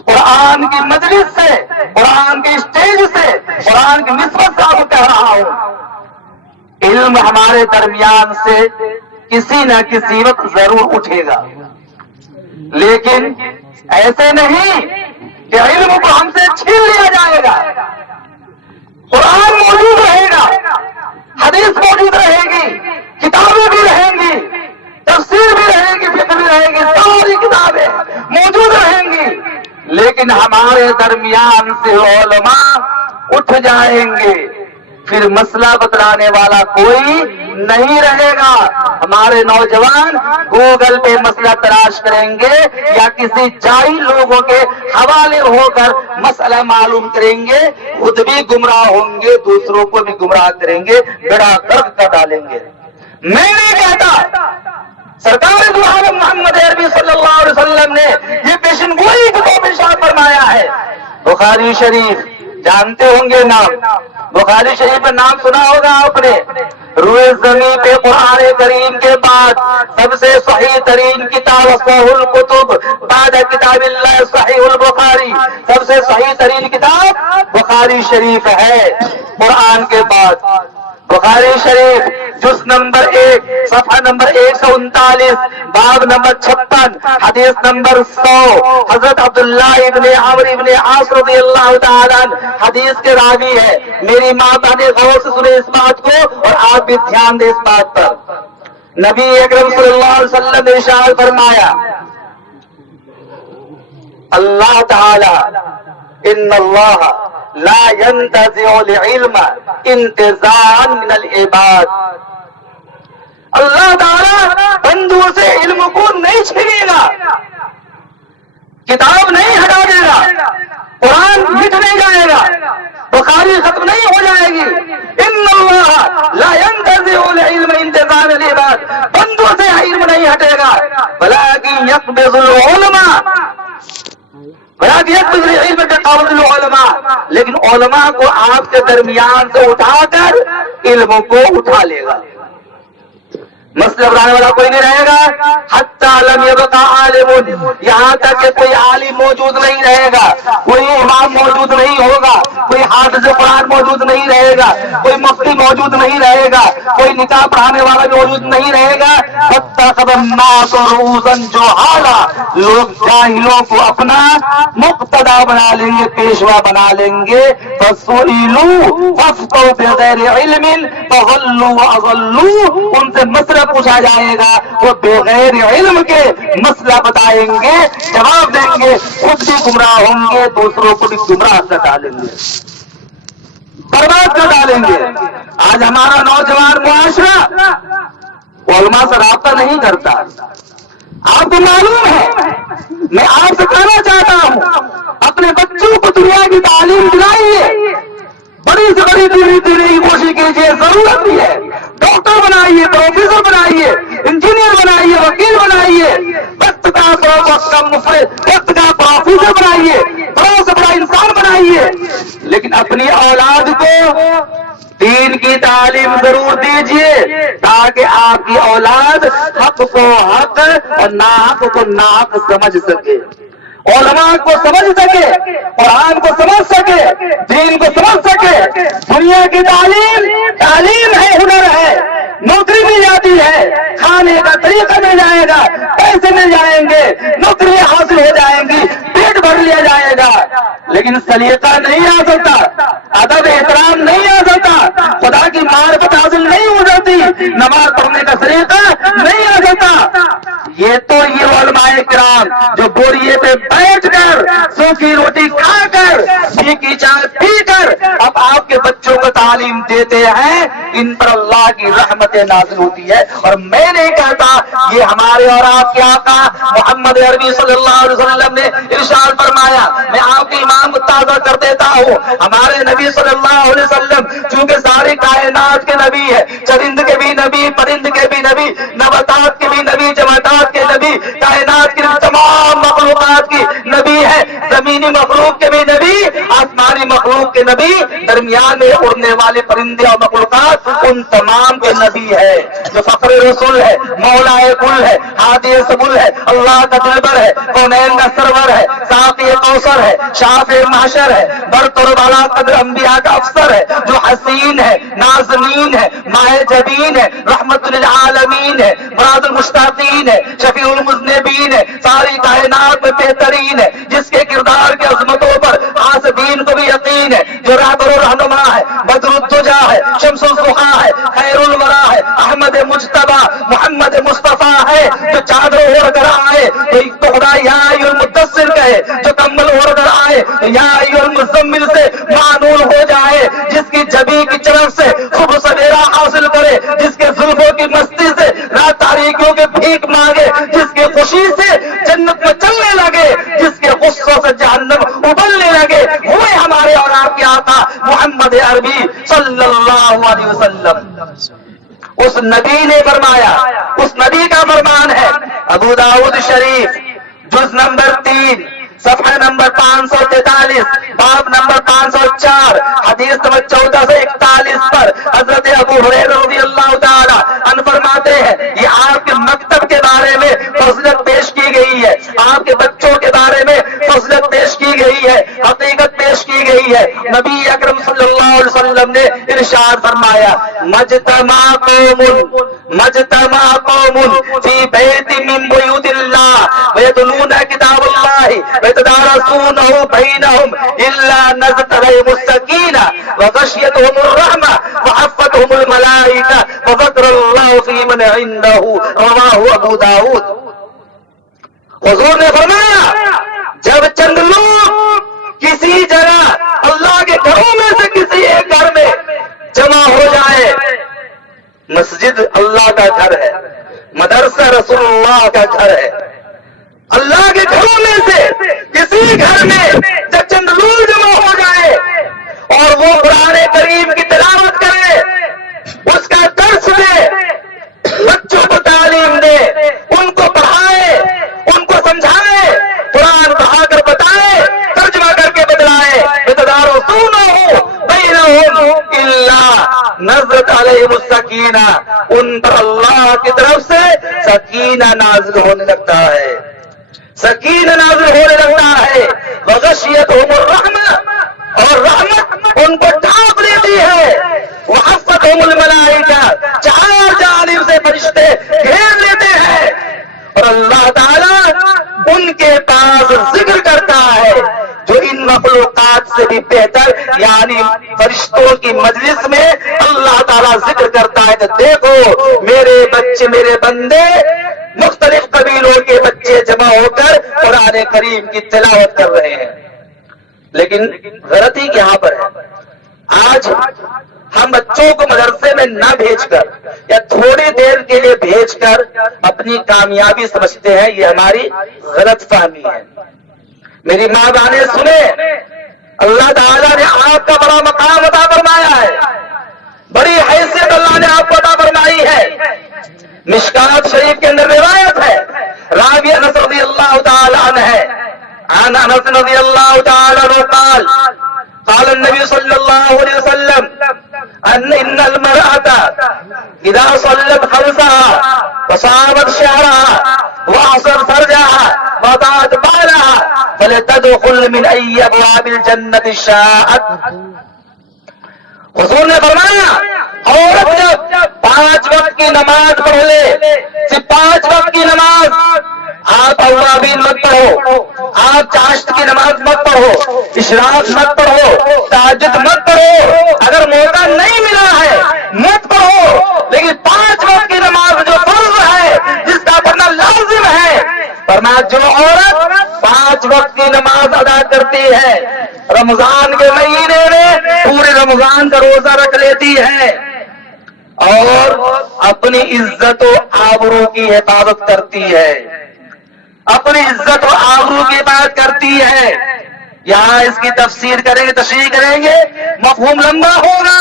قرآن کی مجلس سے، قرآن کی اسٹیج سے، قرآن کی نسبت سے آپ کو کہہ رہا ہوں، علم ہمارے درمیان سے کسی نہ کسی وقت ضرور اٹھے گا، لیکن ایسے نہیں کہ علم کو ہم سے چھین لیا جائے گا. قرآن حدیث موجود رہے گی، کتابیں بھی رہیں گی، تفسیر بھی رہے گی، فقہ بھی رہے گی، ساری کتابیں موجود رہیں گی، لیکن ہمارے درمیان سے علماء اٹھ جائیں گے، پھر مسئلہ بتلانے والا کوئی نہیں رہے گا۔ ہمارے نوجوان گوگل پہ مسئلہ تلاش کریں گے یا کسی جاہل لوگوں کے حوالے ہو کر مسئلہ معلوم کریں گے، خود بھی گمراہ ہوں گے، دوسروں کو بھی گمراہ کریں گے، بیڑا غرق کر ڈالیں گے۔ میں نہیں کہتا، سرکار دو عالم محمد عربی صلی اللہ علیہ وسلم نے یہ پیشن گوئی کو ارشاد فرمایا ہے۔ بخاری شریف جانتے ہوں گے نام، بخاری شریف میں نام سنا ہوگا آپ نے۔ روئے زمین پہ قرآن کریم کے بعد سب سے صحیح ترین کتاب صحیح الکتب بعد کتاب اللہ صحیح البخاری، سب سے صحیح ترین کتاب بخاری شریف ہے قرآن کے بعد۔ بخاری شریف جز نمبر 1 صفحہ نمبر 139 باب نمبر 56 حدیث نمبر 100، حضرت عبداللہ ابن عمرو ابن عاص رضی اللہ تعالیٰ حدیث کے راوی ہے۔ میری ماں نے غور سے سنے اس بات کو اور آپ بھی دھیان دیں اس بات پر۔ نبی اکرم صلی اللہ علیہ وسلم نے ارشاد فرمایا، اللہ تعالی ان اللہ لا ينتزع العلم انتزاعا من العباد، اللہ تعالی بندوں سے علم کو نہیں چھینے گا، کتاب نہیں ہٹا دے گا، قرآن مٹ نہیں جائے گا، بخاری ختم نہیں ہو جائے گی۔ ان اللہ لا ينتزع العلم انتزاعا من العباد، بندوں سے علم نہیں ہٹے گا، ولكن يقبض العلماء علم کے قابل العلماء، لیکن علماء کو آپ کے درمیان سے اٹھا کر علم کو اٹھا لے گا، مسئلہ بنانے والا کوئی نہیں رہے گا۔ حتی لم یبقى عالم، یہاں تک کہ کوئی عالم موجود نہیں رہے گا، کوئی امام موجود نہیں ہوگا، کوئی حافظ قرآن موجود نہیں رہے گا، کوئی مفتی موجود نہیں رہے گا، کوئی نکاح پڑھانے والا موجود نہیں رہے گا۔ فاتخذ الناس رؤوسا جہالا، لوگ جاہلوں کو اپنا مقتدا بنا لیں گے، پیشوا بنا لیں گے۔ فسئلوا فافتوا بغیر علم فضلوا واضلوا، ان سے مسئلہ پوچھا جائے گا، وہ بغیر علم کے مسئلہ بتائیں گے، جواب دیں گے، خود بھی گمراہ ہوں گے، دوسروں کو بھی گمراہ کر ڈالیں گے، برباد کر ڈالیں گے۔ آج ہمارا نوجوان معاشرہ علماء سے رابطہ نہیں کرتا۔ آپ کو معلوم ہے، میں آپ سے کہنا چاہتا ہوں، اپنے بچوں کو دنیا کی تعلیم دلائیے، بڑی سے بڑی دینے کی کوشش کیجیے، ضرورت بھی ہے، ڈاکٹر بنائیے، پروفیسر بنائیے، انجینئر بنائیے، وکیل بنائیے، وقت کا پروفیسر بنائیے، بڑا سے بڑا انسان بنائیے، لیکن اپنی اولاد کو دین کی تعلیم ضرور دیجیے، تاکہ آپ کی اولاد حق کو حق اور ناحق کو ناحق سمجھ سکے، علماء کو سمجھ سکے، قرآن کو سمجھ سکے، دین کو سمجھ سکے۔ دنیا کی تعلیم ہے، ہنر ہے، نوکری مل جاتی ہے، کھانے کا طریقہ مل جائے گا، پیسے مل جائیں گے، نوکری حاصل ہو جائیں گی، پیٹ بھر لیا جائے گا، لیکن سلیقہ نہیں آ سکتا، ادب احترام نہیں آ سکتا، خدا کی معرفت حاصل نہیں ہو جاتی، نماز پڑھنے کا سلیقہ نہیں آ سکتا۔ یہ تو یہ علماء کرام جو بوریے پہ بیٹھ کر سوکھی روٹی کھا کر پھیکی چائے پی کر اب آپ کے بچوں کو تعلیم دیتے ہیں، ان پر اللہ کی رحمتیں نازل ہوتی ہے۔ اور میں نہیں کہتا، یہ ہمارے اور آپ کے آقا محمد عربی صلی اللہ علیہ وسلم نے ارشاد فرمایا۔ میں آپ کے امام کو تازہ کر دیتا ہوں، ہمارے نبی صلی اللہ علیہ وسلم چونکہ ساری کائنات کے نبی ہے، چرند کے بھی نبی، پرند کے بھی نبی، نباتات کے بھی نبی، جمادات کے نبی، کائنات کے تمام مخلوقات کی نبی ہے، زمینی مخلوق کے بھی نبی، آسمانی مخلوق کے نبی، درمیان میں اڑنے والے پرندے اور مخلوقات ان تمام کے نبی ہے، جو فخر رسول ہے، مولا کل ہے، ہادی سبل ہے، اللہ کا دلبر ہے، کونین کا سرور ہے، ساقی کوثر ہے، شافع محشر ہے، برتر بالا قدر انبیاء کا افسر ہے، جو حسین ہے، نازنین ہے، ماہ جبین ہے، رحمت للعالمین ہے، مراد المشتاقین ہے، شفیع المذنبین ہے، ساری کائنات میں بہترین ہے، جس کے کردار کی عظمتوں پر حاسدین کو بھی یقین ہے، جو رہبر و رہنما ہے، بدر الدجا ہے، شمس الضحیٰ ہے، مجتبی محمد مصطفیٰ ہے جو چادر اوڑھ کر آئے تو خدا یا ایھا المدثر کہے، جو کمبل اوڑھ کر آئے تو یا ایھا المزمل سے معنون ہو جائے، جس کی جبین کی طرف سے صبح سویرا حاصل کرے، جس کے زلفوں کی مستی سے رات تاریکیوں کے بھیک مانگے، جس کی خوشی سے جنت میں چلنے لگے، جس کے غصوں سے جہنم ابلنے لگے، ہوئے ہمارے اور آپ کے آقا محمد عربی صلی اللہ علیہ وسلم۔ اس نبی نے فرمایا، اس نبی کا فرمان ہے، ابو داؤد شریف جز نمبر 3 صفحہ نمبر 543 باب نمبر 504 حدیث نمبر 14 سے 41 پر حضرت ابو ہریرہ رضی اللہ تعالی عنہ فرماتے ہیں، یہ آپ کے مکتب کے بارے میں فضیلت پیش کی گئی ہے، آپ کے بچوں کے بارے میں فضیلت پیش کی گئی ہے، حقیقت پیش کی گئی ہے۔ نبی اکرم صلی اللہ علیہ وسلم نے ارشاد فرمایا، مجتمع قوم فی بیت من بیوت اللہ ویتلون کتاب اللہ ویتدارسونہ بینہم الا نزلت علیہم السکینہ وغشیتہم الرحمہ وحفتہم الملائکہ وذکر اللہ فی من عندہ، رواہ ابو داؤد۔ حضور نے فرمایا، جب چند لوگ کسی جگہ اللہ کے گھروں میں سے کسی ایک گھر میں جمع ہو جائے، مسجد اللہ کا گھر ہے، مدرسہ رسول اللہ کا گھر ہے، اللہ کے گھروں میں سے کسی گھر میں جب چند لوگ جمع ہو جائے اور وہ قرآن کریم کی تلاوت کرے، اس کا درس دے، بچوں کو تعلیم دے، ان کو پڑھائے، ان کو سمجھائے، قرآن پڑھا کر بتائے، ترجمہ کر کے بتلائے، یتدارسونہ بینہم الا نزلت علیہم السکینہ، ان پر اللہ کی طرف سے سکینہ نازل ہونے لگتا ہے، سکینہ نازل ہونے لگتا ہے، وغشیتہم الرحمہ، اور رحمت ان کو ڈھانپ لیتی ہے، وحفتہم الملائکہ، چار جانب سے فرشتے گھیر لیتے ہیں، اور اللہ تعالیٰ ان کے پاس ذکر کرتا ہے جو ان مخلوقات سے بھی بہتر، یعنی فرشتوں کی مجلس میں اللہ تعالیٰ ذکر کرتا ہے کہ دیکھو میرے بچے، میرے بندے، مختلف قبیلوں کے بچے جمع ہو کر قرآن کریم کی تلاوت کر رہے ہیں۔ لیکن غلطی یہاں پر ہے، آج ہم بچوں کو مدرسے میں نہ بھیج کر یا تھوڑی دیر کے لیے بھیج کر اپنی کامیابی سمجھتے ہیں، یہ ہماری غلط فہمی ہے۔ میری ماں بانے سنے، اللہ تعالیٰ نے آپ کا بڑا مقام عطا فرمایا ہے، بڑی حیثیت اللہ نے آپ کو عطا فرمائی ہے۔ مشکات شریف کے اندر روایت ہے، راوی انس رضی اللہ تعالی عنہ ہے، عن انس رضی اللہ تعالی عنہ قال قال النبی صلی اللہ علیہ وسلم ان المرأة اذا صلت خمسها وصامت شهرها واحصرت فرجها وأطاعت بالها فلتدخل من أي أبواب الجنة شاءت۔ حضور نے فرمایا، عورت جب 5 وقت کی نماز پڑھ لے، صرف 5 وقت کی نماز، آپ اوابین مت پڑھو، آپ چاشت کی نماز مت پڑھو، اشراق مت پڑھو، تہجد مت پڑھو، اگر موقع نہیں ملا ہے مت پڑھو، لیکن 5 وقت کی نماز جو فرض ہے، جس کا پڑھنا لازم ہے، فرمایا جو عورت 5 وقت کی نماز ادا کرتی ہے، رمضان کے مہینے میں پورے رمضان کا روزہ رکھ لیتی ہے اور اپنی عزت و آبرو کی حفاظت کرتی ہے، اپنی عزت و آبرو کی حفاظت کرتی ہے، یہاں اس کی تفسیر کریں گے، تشریح کریں گے، مفہوم لمبا ہوگا،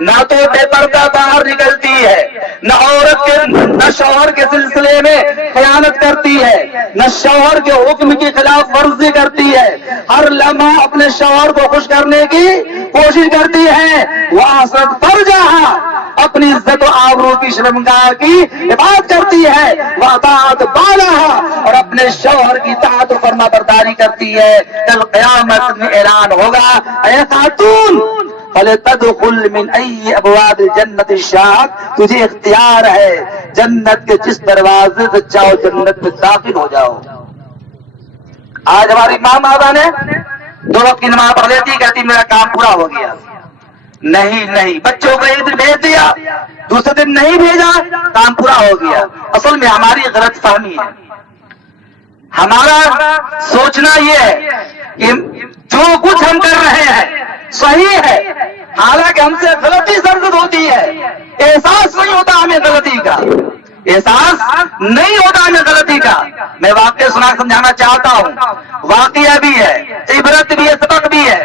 نہ تو بے پردہ باہر نکلتی ہے، نہ عورت کے نہ شوہر کے سلسلے میں خیانت کرتی ہے، نہ شوہر کے حکم کی خلاف ورزی کرتی ہے، ہر لمحہ اپنے شوہر کو خوش کرنے کی کوشش کرتی ہے، وَأَحْسَنَتْ فَرْجَهَا، اپنی عزت و آبرو کی شرمگاہ کی حفاظت کرتی ہے، وَأَطَاعَتْ بَالَهَا، اور اپنے شوہر کی اطاعت و فرما برداری کرتی ہے۔ کل قیامت میں اعلان ہوگا، اے خاتون فَلْتَدْخُلْ مِنْ أَيِّ أَبْوَابِ الْجَنَّةِ شَاءَتْ، تجھے اختیار ہے جنت کے جس دروازے سے چاہو جنت میں داخل ہو جاؤ۔ آج ہماری ماں بابا نے 2 وقت کی نماز پڑھ لیتی، کہتی میرا کام پورا ہو گیا۔ نہیں، بچوں کو عید بھیج دیا، دوسرے دن نہیں بھیجا کام پورا ہو گیا. اصل میں ہماری غلط فہمی ہے. ہمارا سوچنا یہ ہے کہ جو کچھ ہم کر رہے ہیں صحیح ہے، حالانکہ ہم سے غلطی سرزد ہوتی ہے. احساس نہیں ہوتا ہمیں غلطی کا، احساس نہیں ہوتا ہمیں غلطی کا. میں واقعہ سنا سمجھانا چاہتا ہوں. واقعہ بھی ہے، عبرت بھی ہے، سبق بھی ہے.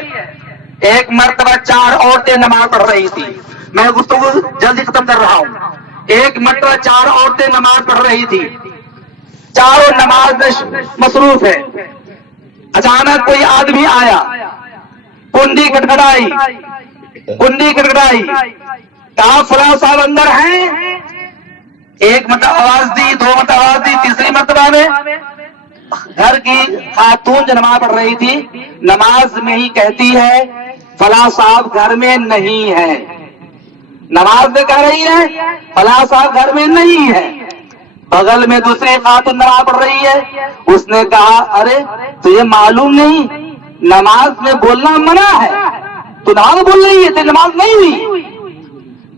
ایک مرتبہ 4 عورتیں نماز پڑھ رہی تھی. میں گفتگو جلدی ختم کر رہا ہوں. ایک مرتبہ 4 عورتیں نماز پڑھ رہی تھی. چاروں نماز میں مصروف ہے. اچانک کوئی آدمی آیا، کنڈی کھٹکھٹائی، کہا فلاں صاحب اندر ہیں. ایک مرتبہ آواز دی، 2 مرتبہ آواز دی، تیسری مرتبہ میں گھر کی خاتون جو نماز پڑھ رہی تھی نماز میں ہی کہتی ہے فلاں صاحب گھر میں نہیں ہے. نماز میں کہہ رہی ہے فلاں صاحب گھر میں نہیں ہے. بغل میں دوسری خاتون نماز پڑھ رہی ہے. اس نے کہا ارے تجھے معلوم نہیں نماز میں بولنا منع ہے، تو نماز بول رہی ہے، تیری نماز نہیں ہوئی.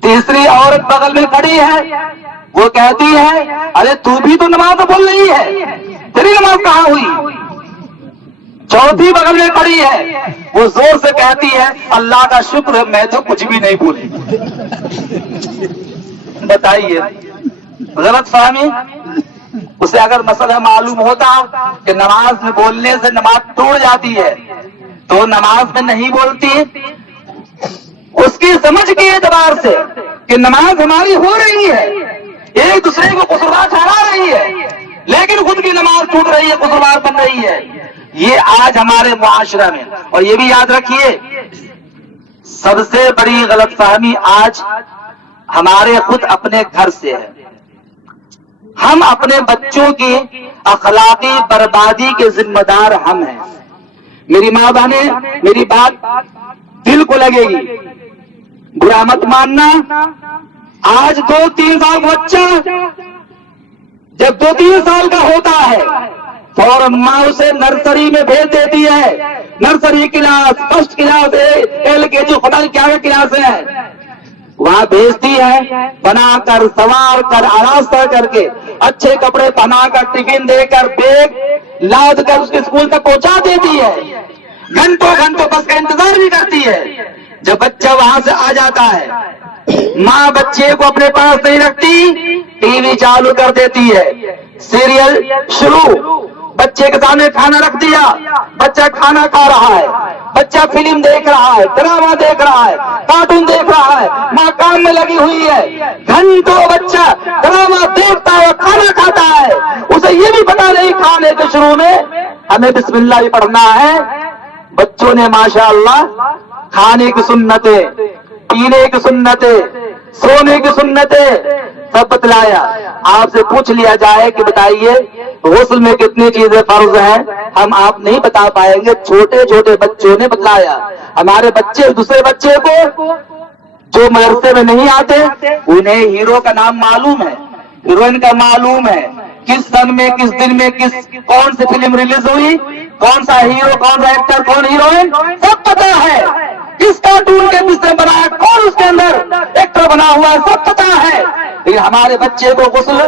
تیسری عورت بغل میں کھڑی ہے، وہ کہتی ہے ارے تو بھی تو نماز بول رہی ہے، تیری نماز کہاں ہوئی. چوتھی بغل میں کھڑی ہے، وہ زور سے کہتی ہے اللہ کا شکر ہے میں تو کچھ بھی نہیں بولی. بتائیے غلط فہمی. اسے اگر مسئلہ معلوم ہوتا کہ نماز میں بولنے سے نماز ٹوٹ جاتی ہے تو نماز میں نہیں بولتی. اس کی سمجھ کے اعتبار سے کہ نماز ہماری ہو رہی ہے، ایک دوسرے کو قصوروار ٹھہرا رہی ہے، لیکن خود کی نماز ٹوٹ رہی ہے، قصوروار بن رہی ہے. یہ آج ہمارے معاشرہ میں. اور یہ بھی یاد رکھیے سب سے بڑی غلط فہمی آج ہمارے خود اپنے گھر سے ہے. ہم اپنے بچوں کی اخلاقی بربادی کے ذمہ دار ہم ہیں. میری ماں بہنیں میری بات دل کو لگے گی، برا مت ماننا. آج 2-3 سال کا بچہ جب 2-3 سال کا ہوتا ہے فوراً ماں اسے نرسری میں بھیج دیتی ہے. Nursery class, first class, LKG، خدا کیا کلاس ہے، وہاں بھیجتی ہے. بنا کر، سوار کر، آراستہ کر کے، اچھے کپڑے پہنا کر، ٹفن دے کر، بیگ لاد کر اس کے اسکول تک پہنچا دیتی ہے. گھنٹوں بس کا انتظار بھی کرتی ہے. جب بچہ وہاں سے آ جاتا ہے ماں بچے کو اپنے پاس نہیں رکھتی، ٹی وی چالو کر دیتی ہے، سیریل شروع، بچے کے سامنے کھانا رکھ دیا، بچہ کھانا کھا رہا ہے، بچہ فلم دیکھ رہا ہے، ڈرامہ دیکھ رہا ہے، کارٹون دیکھ رہا ہے، ماں کام میں لگی ہوئی ہے. گھنٹوں بچہ ڈرامہ دیکھتا ہے، کھانا کھاتا ہے، اسے یہ بھی پتا نہیں کھانے کے شروع میں ہمیں بسم اللہ بھی پڑھنا ہے. بچوں نے ماشاءاللہ کھانے کی سنتیں، پینے کی سنتیں، سونے کی سنتیں سب بتلایا. آپ سے پوچھ لیا جائے کہ بتائیے غسل میں کتنی چیزیں فرض ہیں، ہم آپ نہیں بتا پائیں گے. چھوٹے بچوں نے بتلایا. ہمارے بچے دوسرے بچے کو جو مدرسے میں نہیں آتے انہیں ہیرو کا نام معلوم ہے، ہیروئن کا معلوم ہے، کس سن میں کس دن میں کون سی فلم ریلیز ہوئی، کون سا ہیرو، کون سا ایکٹر، کون ہیروئن، سب پتا ہے. کس کارٹون کے کس نے بنایا، کون اس کے اندر ایکٹر بنا ہوا ہے، سب پتا ہے. لیکن ہمارے بچے کو غسل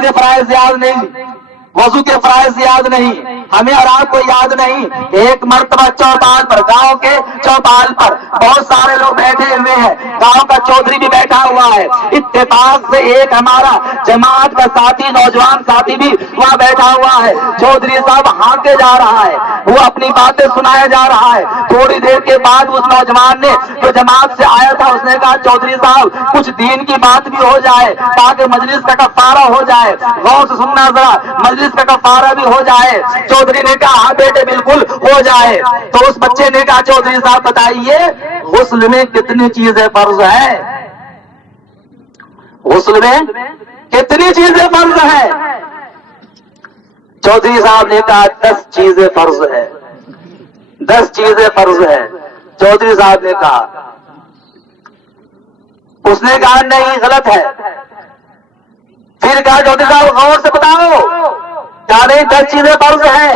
کے فرائض یاد نہیں، وضو کے فرائض یاد نہیں، ہمیں اور آپ کو یاد نہیں. ایک مرتبہ چوپال پر، گاؤں کے چوپال پر بہت سارے لوگ بیٹھے ہوئے ہیں، گاؤں کا چودھری بھی بیٹھا ہوا ہے. اتفاق سے ایک ہمارا جماعت کا ساتھی، نوجوان ساتھی بھی وہاں بیٹھا ہوا ہے. چودھری صاحب ہانکے جا رہا ہے، وہ اپنی باتیں سنایا جا رہا ہے. تھوڑی دیر کے بعد اس نوجوان نے جو جماعت سے آیا تھا اس نے کہا چودھری صاحب کچھ دین کی بات بھی ہو جائے تاکہ مجلس کا کفارہ ہو جائے، غور سے سننا ذرا، مجلس کا کفارہ بھی ہو جائے. چودھری نے کہا ہاں بیٹے بالکل ہو جائے. تو اس بچے نے کہا چودھری صاحب بتائیے غسل میں کتنی چیزیں فرض ہے، غسل میں کتنی چیزیں فرض ہے. چودھری صاحب نے کہا 10 چیزیں فرض ہے، 10 چیزیں فرض ہے. چودھری صاحب نے کہا، اس نے کہا نہیں غلط ہے. پھر کہا چودھری صاحب غور سے بتاؤ، کیا نہیں 10 چیزیں فرض ہیں.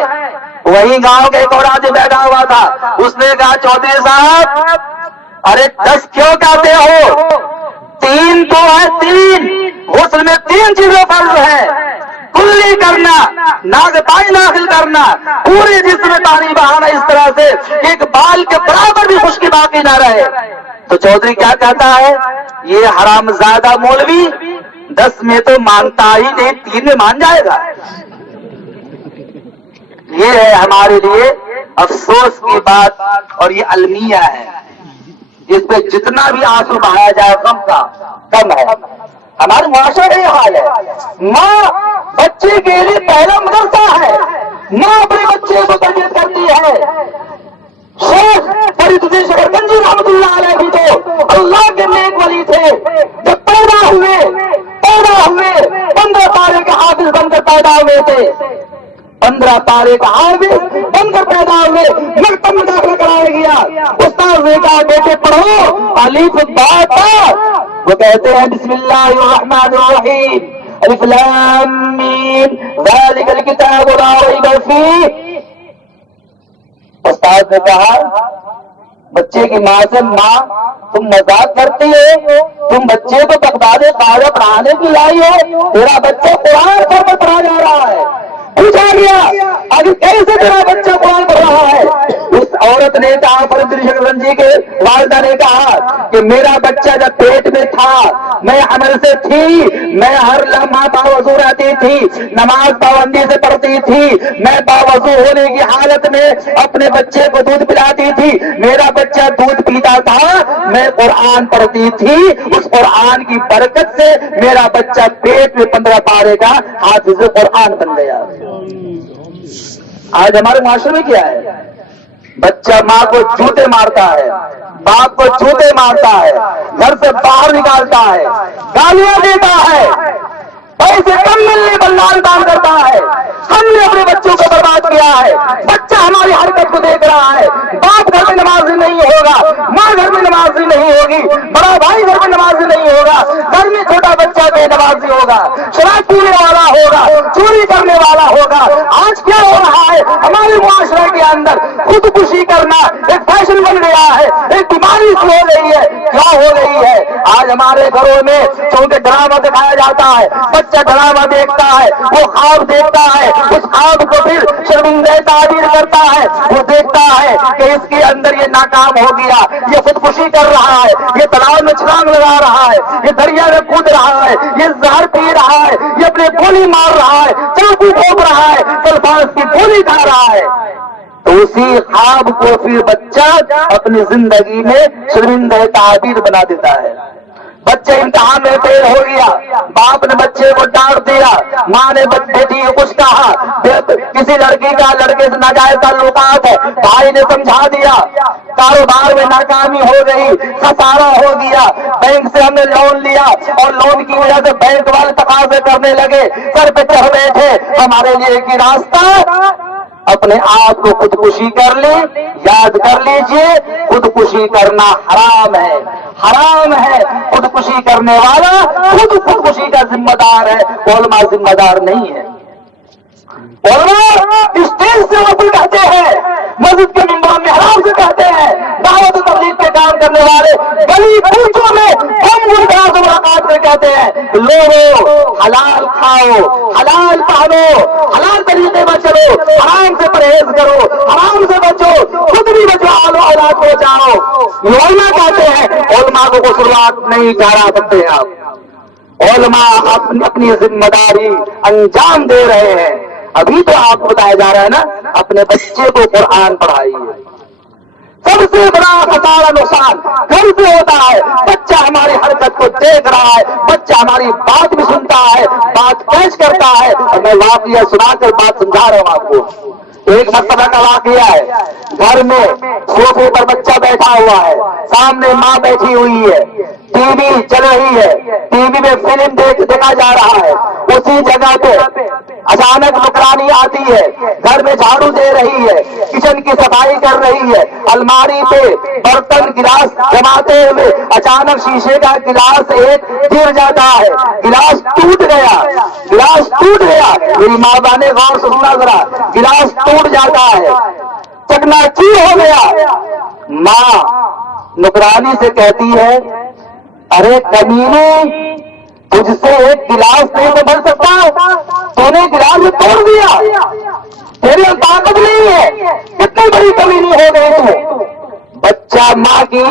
وہی گاؤں کے ایک اور آدمی بیٹھا ہوا تھا، اس نے کہا چودھری صاحب ارے 10 کیوں کہتے ہو، تین تو ہے، تین غسل میں تین چیزیں فرض ہے: کلی کرنا، ناگتائی داخل کرنا، پورے جسم میں پانی بہانا اس طرح سے کہ ایک بال کے برابر بھی خشکی باقی نہ رہے۔ تو چودھری کیا کہتا ہے؟ یہ حرام زادہ مولوی 10 میں تو مانتا ہی نہیں، 3 میں مان جائے گا۔ یہ ہے ہمارے لیے افسوس کی بات، اور یہ المیہ ہے، اس پہ جتنا بھی آنسو بہایا جائے غم کا کم ہے۔ ہمارے معاشرے کا یہ حال ہے، ماں بچے کے لیے پہلا مدرسہ ہے، ماں اپنے بچے کو تربیت کرتی ہے۔ شیخ فرید الدین شکرگنجی رحمۃ اللہ علیہ بھی تو اللہ کے نیک ولی تھے، جب پیدا ہوئے 15 پارے کے حافظ بن کر پیدا ہوئے تھے، 15 پارے کا حافظ بن کر پیدا ہوئے، مکتب میں داخلہ کرایا گیا، استاد نے کہا بیٹے پڑھو الف با تا، وہ کہتے ہیں بسم اللہ الرحمن الرحیم الف لام میم ذالک الکتاب لا ریب فیہ۔ استاد نے کہا بچے کی ماں سے، ماں تم مذاق کرتی ہو، تم بچے کو بغداد قاعدہ پڑھانے کی لائی ہو، تیرا بچہ قرآن پر پڑھا جا رہا ہے۔ پوچھا گیا ابھی کیسے تیرا بچہ قرآن پڑھ رہا ہے؟ اس عورت نے کہا، فرید الدین شکرگنجی کے والدہ نے کہا کہ میرا بچہ جب پیٹ میں تھا، میں حمل سے تھی، میں ہر لمحہ باوضو رہتی تھی، نماز پابندی سے پڑھتی تھی، میں باوضو ہونے کی حالت میں اپنے بچے کو دودھ پلاتی تھی، میرا بچہ دودھ پیتا تھا، میں قرآن پڑھتی تھی، اس قرآن کی برکت سے میرا بچہ پیٹ میں 15 پارے کا حافظ قرآن بن گیا۔ آج ہمارے معاشرے میں کیا ہے؟ بچہ ماں کو جوتے مارتا ہے، باپ کو جوتے مارتا ہے، گھر سے باہر نکالتا ہے، گالیاں دیتا ہے، پیسے کم ملنے پر لال دان کرتا ہے۔ ہم نے اپنے بچوں کو برباد کیا ہے۔ بچہ ہماری حرکت کو دیکھ رہا ہے، باپ گھر میں نمازی نہیں ہوگا، ماں گھر میں نمازی نہیں ہوگی، بڑا بھائی گھر میں نمازی نہیں ہوگا، گھر میں چھوٹا بچہ بے نمازی ہوگا، شراب پینے والا ہوگا، چوری کرنے والا ہوگا۔ آج کیا ہو رہا ہے ہمارے معاشرے کے اندر؟ خودکشی کرنا ایک فیشن بن گیا ہے، ایک بیماری ہو گئی ہے۔ کیا ہو گئی ہے؟ آج ہمارے گھروں میں چونکہ ڈرامہ دکھایا جاتا ہے، بچہ ڈرامہ دیکھتا ہے، وہ خواب دیکھتا ہے، اس خواب کو پھر شرمندہ تعبیر کرتا ہے، وہ دیکھتا ہے کہ اس کے اندر یہ ناکام ہو گیا، یہ خودکشی کر رہا ہے، یہ تالاب میں چھلانگ لگا رہا ہے، یہ دریا میں کود رہا ہے، یہ زہر پی رہا ہے، یہ اپنے گولی مار رہا ہے، چاقو ٹھوک رہا ہے، تلفاظ کی گولی کھا رہا ہے۔ تو اسی خواب کو پھر بچہ اپنی زندگی میں شرمندہ تعبیر بنا دیتا ہے۔ بچے امتحان میں فیل ہو گیا، باپ نے بچے کو ڈانٹ دیا، ماں نے بیٹی کو کچھ کہا، کسی لڑکی کا لڑکے سے ناجائز تعلقات ہے، بھائی نے سمجھا دیا، کاروبار میں ناکامی ہو گئی، خسارہ ہو گیا، بینک سے ہم نے لون لیا اور لون کی وجہ سے بینک والے تقاضے کرنے لگے، سر پہ چڑھ بیٹھے۔ ہمارے لیے ایک ہی راستہ، اپنے آپ کو خودکشی کر لیں۔ یاد کر لیجئے خودکشی کرنا حرام ہے، حرام ہے۔ خودکشی کرنے والا خود خودکشی کا ذمہ دار ہے، علماء ذمہ دار نہیں ہے۔ علماء اسٹیج سے وصول کہتے ہیں، مسجد کے ممبر محراب سے کہتے ہیں، دعوت و تبلیغ کے کام کرنے والے گلی کوچوں میں ہم ملاقات میں کہتے ہیں لوگوں حلال کھاؤ، حلال پہنو، حلال طریقے میں چلو، حرام سے پرہیز کرو، حرام سے بچو، خود بھی بچو، اولاد کو بچاؤ۔ یہ علماء کہتے ہیں، علماء کو شروعات نہیں ٹھہرا سکتے ہیں آپ۔ علماء اپنی ذمہ داری انجام دے رہے ہیں۔ ابھی تو آپ کو بتایا جا رہا ہے نا، اپنے بچے کو قرآن پڑھائیے۔ سب سے بڑا خسارہ نقصان گھر سے ہوتا ہے۔ بچہ ہماری حرکت کو دیکھ رہا ہے، بچہ ہماری بات بھی سنتا ہے، بات پیش کرتا ہے، اور میں واقعہ سنا کر بات سمجھا رہا ہوں آپ کو۔ ایک مرتبہ کا واقعہ ہے، گھر میں صوفے پر بچہ بیٹھا ہوا ہے، سامنے ماں بیٹھی ہوئی ہے، ٹی وی چل رہی ہے، ٹی وی میں فلم دیکھا جا رہا ہے۔ اسی جگہ پہ اچانک نوکرانی آتی ہے، گھر میں جھاڑو دے رہی ہے، کچن کی صفائی کر رہی ہے، الماری پہ برتن گلاس جماتے ہوئے اچانک شیشے کا گلاس ایک گر جاتا ہے، گلاس ٹوٹ گیا، گلاس ٹوٹ گیا۔ میری ماں نے غور سے سنا ذرا، گلاس ٹوٹ جاتا ہے، چکنا چور ہو گیا۔ ماں نوکرانی سے کہتی ہے ارے کمینے، تجھ سے ایک گلاس نہیں تو بن سکتا، تو نے گلاس توڑ دیا، تیرے طاقت نہیں ہے، کتنی بڑی کمینی ہو گئی تو۔ بچہ ماں کی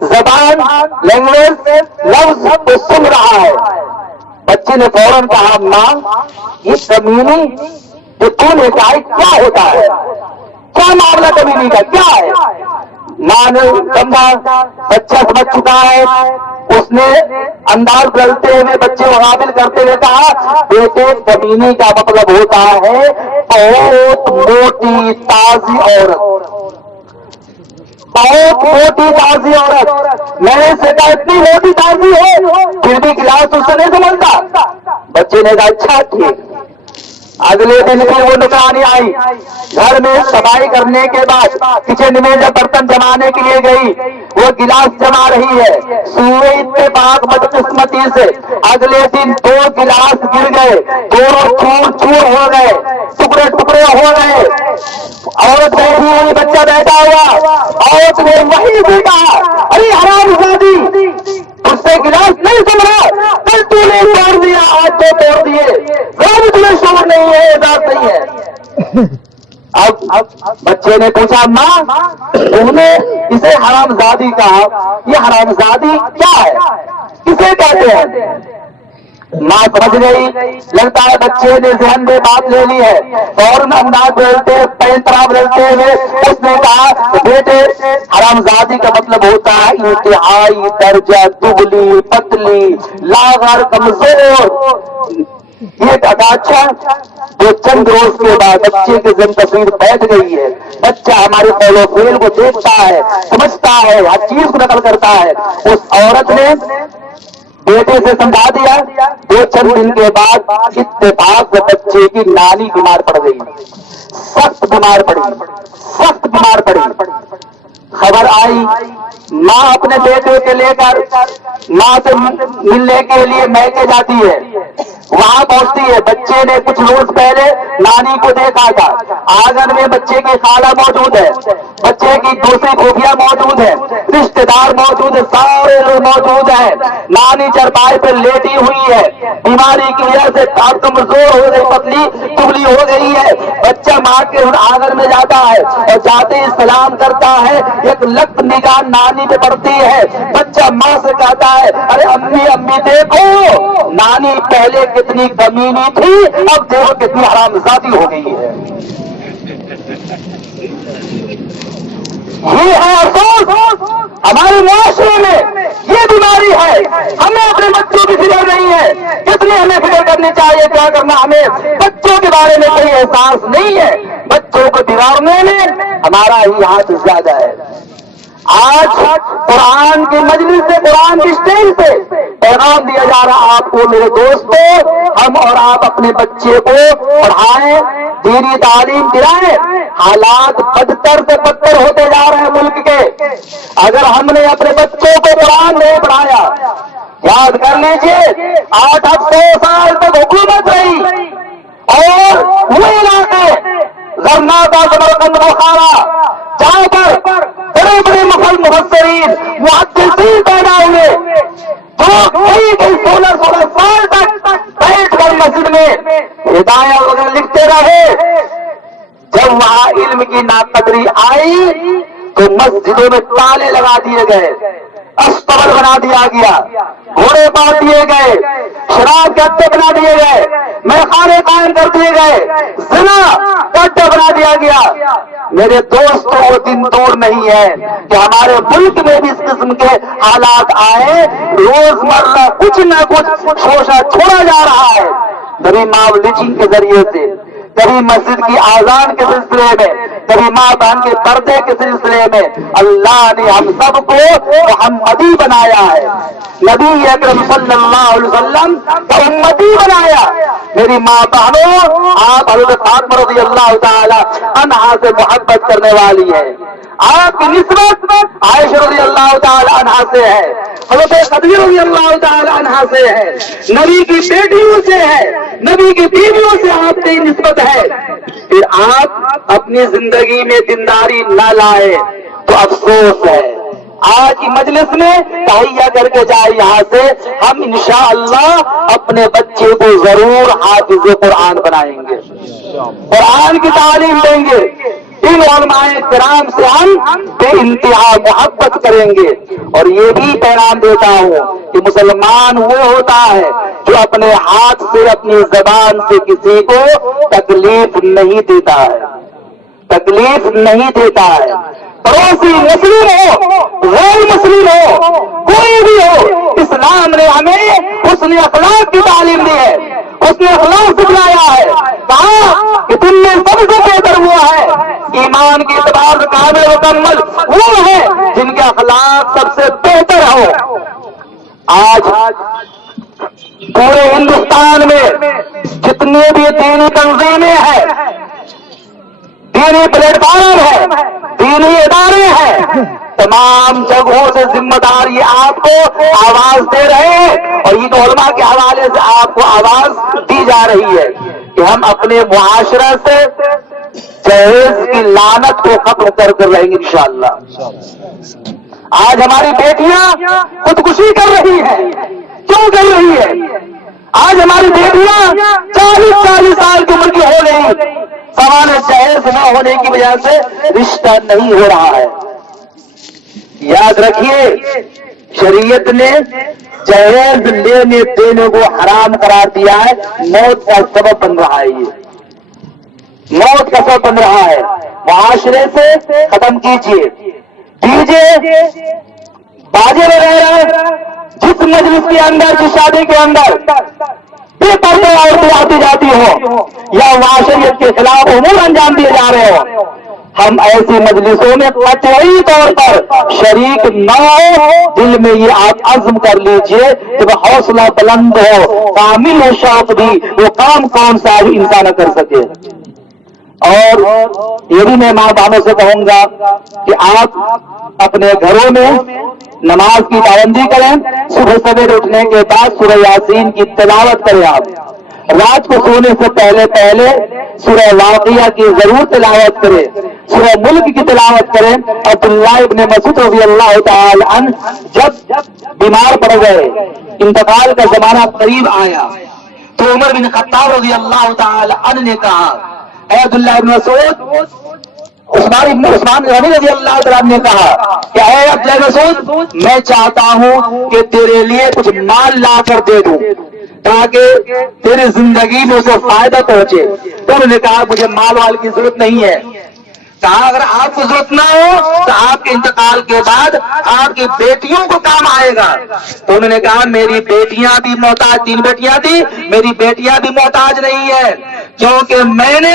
زبان، لینگویج، لفظ کو سن رہا ہے۔ بچے نے فوراً کہا ماں یہ کمینی جو تو نے کہا کیا ہوتا ہے، کیا معاملہ کمینی کا کیا ہے؟ ماں نے سمجھا، بچہ سمجھ چکا ہے، اس نے انداز بدلتے ہوئے بچے کو قابل کرتے ہوئے کہا بیٹے کمینی کا مطلب ہوتا ہے بہت موٹی تازی عورت، بہت موٹی تازی عورت۔ میں نے سے کہا اتنی موٹی تازی ہے، پھر بھی گلاس اس سے نہیں سمجھتا۔ بچے نے کہا اچھا ٹھیک۔ اگلے دن پھر وہ نگرانی آئی، گھر میں صفائی کرنے کے بعد کچن میں جب برتن جمانے کے لیے گئی، وہ گلاس جما رہی ہے، سوئے اتفاق بدقسمتی سے اگلے دن 2 گلاس گر گئے، دونوں چور چور ہو گئے، ٹکڑے ٹکڑے ہو گئے۔ عورت بیٹھی ہوئی، بچہ بیٹھا ہوا، عورت نے وہی بھی کہا ارے حرام زادی، اس سے گلاس نہیں سنبھلا، کل تو نے توڑ دیا، آج تو توڑ دیے، تمہیں شور نہیں ہے، اعزاز نہیں ہے۔ اب بچے نے پوچھا ماں تم نے اسے حرام زادی کہا، یہ حرام زادی کیا ہے، کسے کہتے ہیں؟ ماں سمجھ گئی، لگتا ہے بچے نے ذہن میں بات لے لی ہے، فوراً انداز بدلتے پینترا بدلتے ہوئے اس نے کہا بیٹے حرام زادی کا مطلب ہوتا ہے انتہائی درجہ دبلی پتلی لاغر کمزور۔ یہ کہا اچھا، جو چند روز کے بعد بچے کے ذہن تصویر بیٹھ گئی ہے، بچہ ہمارے قول و فعل کو دیکھتا ہے، سمجھتا ہے، ہر چیز کو نقل کرتا ہے۔ اس عورت نے بیٹے سے سمجھا دیا، 2 دن کے بعد اتفاق سے بچے کی نانی بیمار پڑ گئی، سخت بیمار پڑی، سخت بیمار پڑی۔ خبر آئی، ماں اپنے بیٹے کے لے کر ماں سے ملنے کے لیے میکے جاتی ہے، وہاں پہنچتی ہے، بچے نے کچھ روز پہلے نانی کو دیکھا تھا، آنگن میں بچے کی خالہ موجود ہے، بچے کی دوسری پھوپھیاں موجود ہے، رشتے دار موجود ہے، سارے لوگ موجود ہیں۔ نانی چرپائی پہ لیٹی ہوئی ہے، بیماری کی وجہ سے کمزور ہو گئی، پتلی دبلی ہو گئی ہے۔ بچہ ماں کے آنگن میں جاتا ہے اور جاتے ہی سلام کرتا ہے، ایک لخت نگاہ نانی پہ پڑتی ہے، بچہ ماں سے کہتا ہے ارے امی امی دیکھو نانی پہلے کتنی کمینی تھی، اب دیکھو کتنی حرامزادی ہو گئی ہے۔ یہ ہے افسوس ہمارے معاشرے میں، یہ بیماری ہے، ہمیں اپنے بچوں کی فکر نہیں ہے، کتنی ہمیں فکر کرنی چاہیے، کیا کرنا، ہمیں بچوں کے بارے میں کوئی احساس نہیں ہے، بچوں کو بگاڑنے میں ہمارا ہی ہاتھ زیادہ ہے۔ آج قرآن کی مجلس سے، قرآن کی اسٹیج سے پیغام دیا جا رہا آپ کو میرے دوستوں، ہم اور آپ اپنے بچے کو پڑھائیں، دینی تعلیم دلائیں۔ حالات بدتر سے بدتر ہوتے جا رہے ہیں ملک کے، اگر ہم نے اپنے بچوں کو قرآن نہیں پڑھایا، یاد کر لیجئے 800 سال تک حکومت رہی اور وہ علاقے غرناطہ، سمرقند، بخارا جہاں پر بڑے بڑے مفسرین محدثین پیدا ہوئے، جو کئی 16 سال تک بیٹھ کر مسجد میں ہدایت وغیرہ لکھتے رہے، جب وہاں علم کی ناقدری آئی تو مسجدوں میں تالے لگا دیے گئے، استبل بنا دیا گیا، گھوڑے باندھ دیے گئے، شراب کے اڈے بنا دیے گئے، میخانے قائم کر دیے گئے، زنا کا اڈا بنا دیا گیا۔ میرے دوستوں وہ دن دور نہیں ہے کہ ہمارے ملک میں بھی اس قسم کے حالات آئے، روزمرہ کچھ نہ کچھ شوشہ چھوڑا جا رہا ہے، کبھی ماؤ لنچنگ کے ذریعے سے، کبھی مسجد کی آزان کے سلسلے میں، کبھی ماں بہن کے پردے کے سلسلے میں۔ اللہ نے ہم سب کو محمدی بنایا ہے، نبی اکرم صلی اللہ علیہ وسلم کا امتی بنایا۔ میری ماں بہنوں، آپ حضرت فاطمہ رضی اللہ تعالی عنہا سے محبت کرنے والی ہے، آپ کی نسبت عائشہ رضی اللہ تعالی عنہا سے ہے، حضرت خدیجہ رضی اللہ تعالی عنہا سے ہے، نبی کی بیٹیوں سے ہے، نبی کی بیویوں سے آپ کی نسبت ہے۔ پھر آپ اپنی زندگی میں دینداری نہ لائے تو افسوس ہے، آج کی مجلس میں تہیہ کر کے جائے یہاں سے، ہم انشاءاللہ اپنے بچے کو ضرور حافظ قرآن بنائیں گے، قرآن کی تعلیم دیں گے، ان علماء کرام سے ہم بے انتہا محبت کریں گے۔ اور یہ بھی پیغام دیتا ہوں کہ مسلمان وہ ہوتا ہے جو اپنے ہاتھ سے اپنی زبان سے کسی کو تکلیف نہیں دیتا ہے، تکلیف نہیں دیتا ہے۔ پڑوسی مسلم ہو غیر مسلم ہو کوئی بھی ہو، اسلام نے ہمیں حسن اخلاق کی تعلیم دی ہے، حسن اخلاق سکھلایا ہے، کہا کہ تم میں سب سے بہتر وہ ہے، ایمان کے اعتبار سے کامل مکمل وہ ہے جن کے اخلاق سب سے بہتر ہو۔ آج پورے ہندوستان میں جتنے بھی دینی تنظیمیں ہیں، دینی پلیٹ فارم ہے، دینی ادارے ہیں، تمام جگہوں سے ذمہ دار یہ آپ کو آواز دے رہے ہیں، اور یہ علماء کے حوالے سے آپ کو آواز دی جا رہی ہے کہ ہم اپنے معاشرہ سے جہیز کی لعنت کو ختم کر رہیں گے انشاءاللہ۔ آج ہماری بیٹیاں خودکشی کر رہی ہیں، کیوں کر رہی ہے؟ آج ہماری بیٹیاں 40 سال کی عمر کی ہو رہی، سوال جہیز نہ ہونے کی وجہ سے رشتہ نہیں ہو رہا ہے۔ یاد رکھیے، شریعت نے جہیز لینے دینے کو حرام قرار دیا ہے، موت کا سبب بن رہا ہے، یہ موت کا سبب بن رہا ہے۔ معاشرے سے ختم کیجیے، دیجیے باجے وغیرہ جس مجلس کے اندر، جس شادی کے اندر بے پردہ عورتیں آتی جاتی ہو یا معاشرت کے خلاف امور انجام دیے جا رہے ہو، ہم ایسی مجلسوں میں قطعی طور پر شریک نہ ہو۔ دل میں یہ آپ عزم کر لیجئے، جب حوصلہ بلند ہو، کامل ہو شوق بھی، وہ کام کون سا بھی انسان نہ کر سکے۔ اور یہ بھی میں ماں بہنوں سے کہوں گا کہ آپ اپنے گھروں میں نماز کی پابندی کریں، صبح سویرے اٹھنے کے بعد سورہ یاسین کی تلاوت کریں، آپ رات کو سونے سے پہلے سورہ واقعہ کی ضرور تلاوت کریں، سورہ ملک کی تلاوت کریں۔ عبداللہ ابن مسعود رضی اللہ تعالی عنہ جب بیمار پڑ گئے، انتقال کا زمانہ قریب آیا، تو عمر بن خطاب رضی اللہ تعالی عنہ نے کہا، اے عبداللہ ابن مسعود، عثمان غنی رضی اللہ تعالیٰ نے کہا کہ اے عبداللہ مسعود، میں چاہتا ہوں کہ تیرے لیے کچھ مال لا کر دے دوں تاکہ تیری زندگی میں اسے فائدہ پہنچے۔ تو انہوں نے کہا مجھے مال وال کی ضرورت نہیں ہے۔ کہا اگر آپ کو ضرورت نہ ہو تو آپ کے انتقال کے بعد آپ کی بیٹیوں کو کام آئے گا۔ تو انہوں نے کہا میری بیٹیاں بھی محتاج، 3 بیٹیاں تھی، میری بیٹیاں بھی محتاج نہیں ہے، کیونکہ میں نے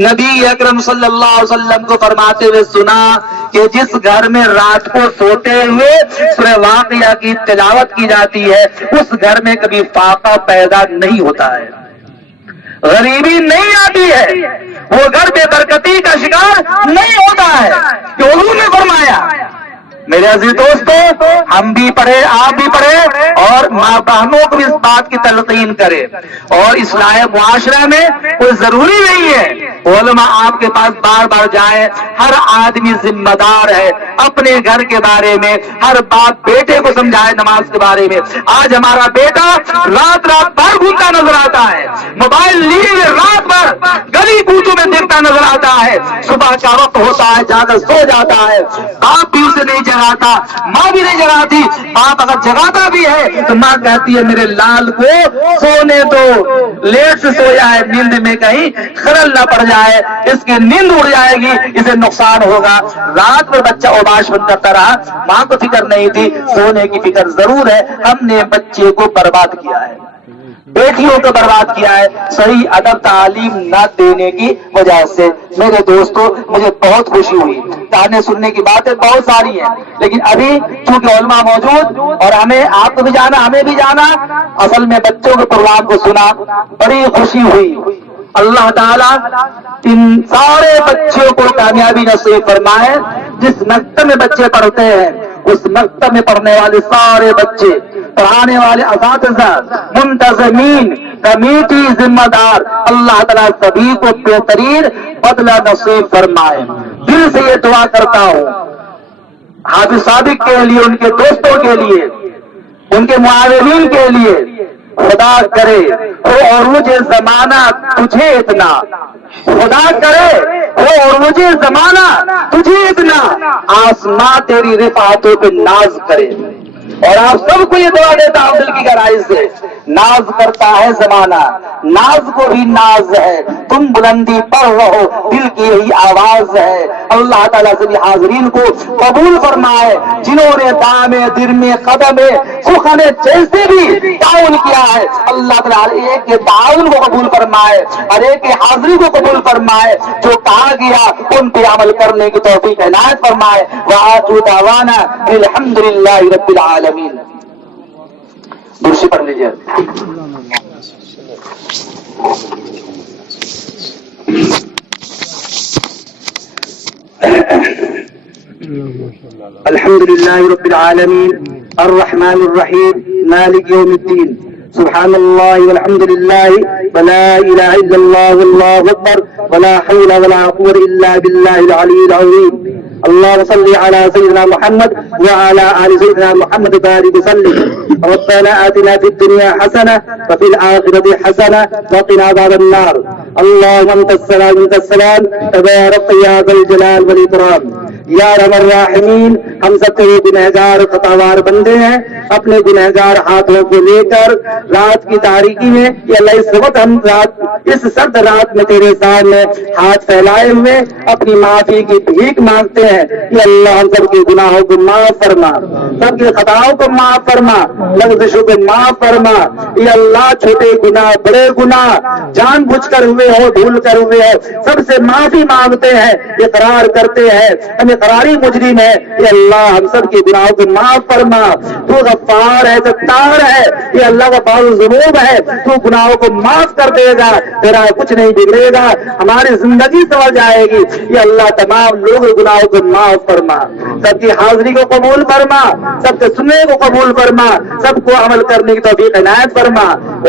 نبی اکرم صلی اللہ علیہ وسلم کو فرماتے ہوئے سنا کہ جس گھر میں رات کو سوتے ہوئے سورہ واقعہ کی تلاوت کی جاتی ہے، اس گھر میں کبھی فاقہ پیدا نہیں ہوتا ہے، غریبی نہیں آتی ہے، وہ گھر بے برکتی کا شکار نہیں ہوتا ہے۔ کہ حضور نے فرمایا، میرے عزیز دوستو، ہم بھی پڑھے، آپ بھی پڑھے، اور ماں بہنوں کو بھی اس بات کی تلقین کرے۔ اور اصلاح معاشرہ میں کوئی ضروری نہیں ہے علماء آپ کے پاس بار بار جائیں، ہر آدمی ذمہ دار ہے اپنے گھر کے بارے میں، ہر باپ بیٹے کو سمجھائے نماز کے بارے میں۔ آج ہمارا بیٹا رات بھر گھومتا نظر آتا ہے، موبائل لیے ہوئے رات بھر گلی کوچوں میں دیکھتا نظر آتا ہے، صبح کا وقت ہوتا ہے جا کر سو جاتا ہے، باپ بھی اسے نہیں جگاتا، ماں بھی نہیں جگاتی، باپ اگر جگاتا بھی ہے تو ماں کہتی ہے میرے لال کو سونے دو، لیٹ سے سویا ہے، نیند میں کہیں خلل نہ پڑ جائے، اس کی نیند اڑ جائے گی، اسے نقصان ہوگا۔ رات میں بچہ اوباش بن کرتا رہا، ماں کو فکر نہیں تھی، سونے کی فکر ضرور ہے۔ ہم نے بچے کو برباد کیا ہے، بیٹیوں کو برباد کیا ہے، صحیح ادب تعلیم نہ دینے کی وجہ سے۔ میرے دوستو، مجھے بہت خوشی ہوئی، کہانی سننے کی باتیں بہت ساری ہیں، لیکن ابھی چونکہ علماء موجود اور ہمیں آپ کو بھی جانا ہمیں بھی جانا، اصل میں بچوں کے پروگرام کو سنا، بڑی خوشی ہوئی۔ اللہ تعالیٰ ان سارے بچوں کو کامیابی نصیب فرمائے۔ جس مکتب میں بچے پڑھتے ہیں، اس مکتب میں پڑھنے والے سارے بچے، پڑھانے والے اساتذہ، منتظمین، کمیٹی، ذمہ دار، اللہ تعالیٰ سبھی کو بہترین بدلہ نصیب فرمائے۔ دل سے یہ دعا کرتا ہوں، حافظ صادق کے لیے، ان کے دوستوں کے لیے، ان کے معاونین کے لیے خدا کرے ہو عروج زمانہ تجھے اتنا، خدا کرے ہو عروج زمانہ تجھے اتنا، آسماں تیری رفعتوں پہ ناز کرے۔ اور آپ سب کو یہ دعا دیتا ہوں دل کی گہرائی سے، ناز کرتا ہے زمانہ، ناز کو بھی ناز ہے، تم بلندی پر رہو، دل کی یہی آواز ہے۔ اللہ تعالیٰ سبھی حاضرین کو قبول فرمائے، جنہوں نے دام درم قدم سخن جیسے بھی تعاون کیا ہے، اللہ تعالیٰ ہر ایک کے تعاون کو قبول فرمائے، ہر ایک کی حاضری کو قبول فرمائے، جو کہا گیا ان پہ عمل کرنے کی توفیق عنایت فرمائے۔ وآخر دعوانا الحمد للہ رب العالمین۔ درشی پڑھ لیجیے۔ الحمد للہ رب العالمین الرحمن الرحیم مالک یوم الدین، سبحان اللہ والحمد للہ ولا الہ الا اللہ واللہ اکبر ولا حول ولا قوة الا باللہ العلی العظیم۔ اللهم صل على سيدنا محمد وعلى آل سيدنا محمد وبارك وسلم۔ ربنا آتنا في الدنيا حسنة وفي الآخرة حسنة وقنا عذاب النار۔ اللهم أنت السلام وأنت السلام تبارك يا ذا الجلال والإكرام۔ یا ارحم الراحمین، ہم سب کے گنہگار خطاوار بندے ہیں، اپنے گنہگار ہاتھوں کو لے کر رات کی تاریکی میں یا اللہ اس وقت ہم اس سرد رات میں تیرے سامنے ہاتھ پھیلائے ہوئے اپنی معافی کی بھیک مانگتے ہیں۔ یا اللہ ہم سب کے گناہوں کو معاف فرما، سب کے خطاؤں کو معاف فرما، لغزشوں کو معاف فرما۔ یا اللہ چھوٹے گناہ بڑے گناہ جان بوجھ کر ہوئے ہو بھول کر ہوئے ہو سب سے معافی مانگتے ہیں، اقرار کرتے ہیں ہم اقراری مجرم ہے۔ یا اللہ ہم سب کے گناہوں کو معاف فرما، تو غفار ہے، ستار ہے، یا اللہ غفار الذنوب ہے، تو گناہوں کو معاف کر دے گا، تیرا کچھ نہیں بگڑے گا، ہماری زندگی سنور جائے گی۔ یا اللہ تمام لوگ گناہوں کو معاف فرما، سب کی حاضری کو قبول فرما، سب کے سننے کو قبول فرما، سب کو عمل کرنے کی توفیق عنایت فرما۔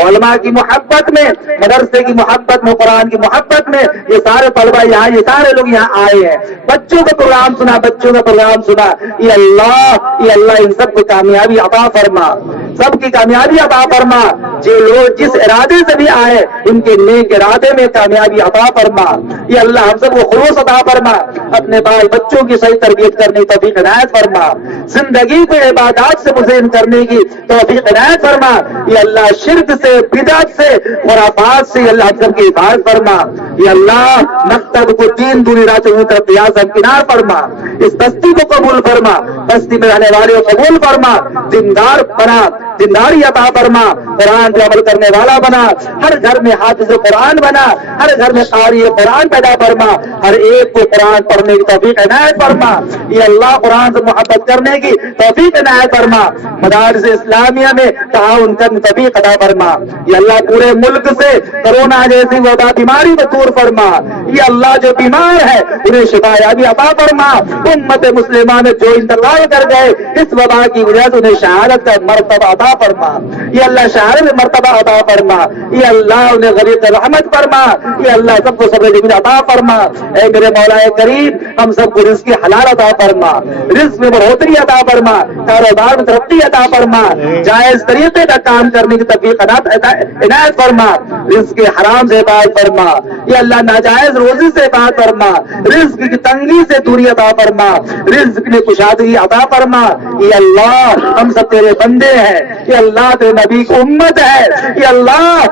علماء کی محبت میں، مدرسے کی محبت میں، قرآن کی محبت میں یہ سارے طلبہ یہاں، یہ سارے لوگ یہاں آئے ہیں، بچوں کا پروگرام سنا، بچوں کا پروگرام سنا۔ یا اللہ ان سب کو کامیابی عطا فرما، سب کی کامیابی عطا فرما، جو لوگ جس ارادے سے بھی آئے ان کے نیک ارادے میں کامیابی عطا فرما۔ یا اللہ ہم سب کو خلوص عطا فرما، اپنے بال بچوں کی صحیح تربیت کرنے کی توفیق عنایت فرما، زندگی کو عبادات سے مزین کرنے کی توفیق عنایت فرما۔ یا اللہ شرک سے، بدعت سے، خرافات سے اللہ ہم سب کی حفاظت فرما۔ یا اللہ مکتب کو دین دوری راتوں میں طرف کنار فرما، اس بستی کو قبول فرما، بستی میں رہنے والے کو قبول فرما، دیندار بنا، دینداری عطا فرما، قرآن پہ عمل کرنے والا بنا، ہر گھر میں حافظ قرآن بنا، ہر گھر میں قاری قرآن پیدا فرما، ہر ایک کو قرآن پڑھنے کی توفیق عنایت فرما۔ یہ اللہ قرآن سے محبت کرنے کی توفیق عنایت فرما، مدارس اسلامیہ میں تعاون کرنے کی توفیق عطا فرما۔ یہ اللہ پورے ملک سے کورونا جیسی وبا بیماری کو دور فرما۔ یہ اللہ جو بیمار ہے انہیں شفا یابی عطا فرما، امت مسلمہ میں جو انتقال کر گئے اس وبا کی وجہ سے انہیں شہادت کا مرتبہ عطا فرما۔ یہ اللہ شہادت مرتبہ عطا فرما، یہ اللہ انہیں غریب رحمت فرما، یہ اللہ سب کو صبر جمیل عطا فرما۔ اے میرے مولا کریم ہم سب کو رزق حلال عطا فرما، رزق میں بڑھوتری عطا فرما، کاروبار میں ترقی عطا فرما، جائز طریقے کا کام کرنے کی توفیق عنایت فرما، رزق حرام سے حفاظت فرما، یہ اللہ ناجائز روزی سے حفاظت فرما، رزق کی تنگی سے دوری عطا فرما، رزق میں کشادگی عطا فرما۔ یہ اللہ ہم سب تیرے بندے ہیں، یہ اللہ تیرے نبی کی امت ہے، یہ اللہ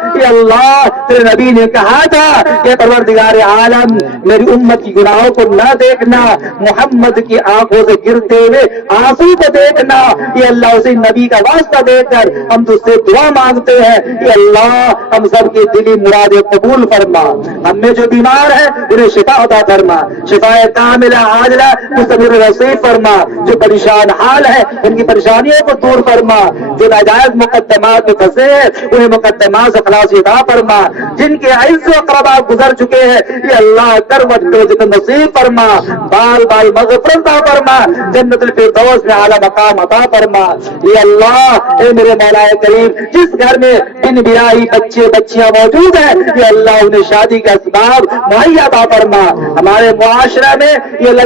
تیرے نبی نے کہا تھا کہ پروردگار عالم میری امت کی گناہوں کو نہ دیکھنا، محمد کی آنکھوں سے گرتے ہوئے آنسو کو دیکھنا۔ یہ اللہ اسی نبی کا واسطہ دے کر ہم تجھ سے دعا مانگتے ہیں، یہ اللہ ہم سب کی دلی مرادیں قبول فرما، ہم میں جو بیمار ہے انہیں شفا عطا فرما، شفا کاملہ عاجلہ مستمر نصیب فرما، جو پریشان حال ہے ان کی پریشانیوں کو دور فرما، جو ناجائز مقدمات میں پھنسے ہیں انہیں مقدمات سے خلاصی عطا فرما، جن کے عز و اقربا گزر چکے ہیں یہ اللہ کروٹ نصیب فرما، بال بال مغفرت عطا فرما، جنت الفردوس میں اعلیٰ مقام عطا فرما۔ یہ اللہ اے میرے مولا کریم جس گھر میں بن بیاہی بچے بچیاں موجود ہیں یہ اللہ انہیں شادی کا اسباب مہیا عطا فرما، ہمارے معاشرہ میں یہ اللہ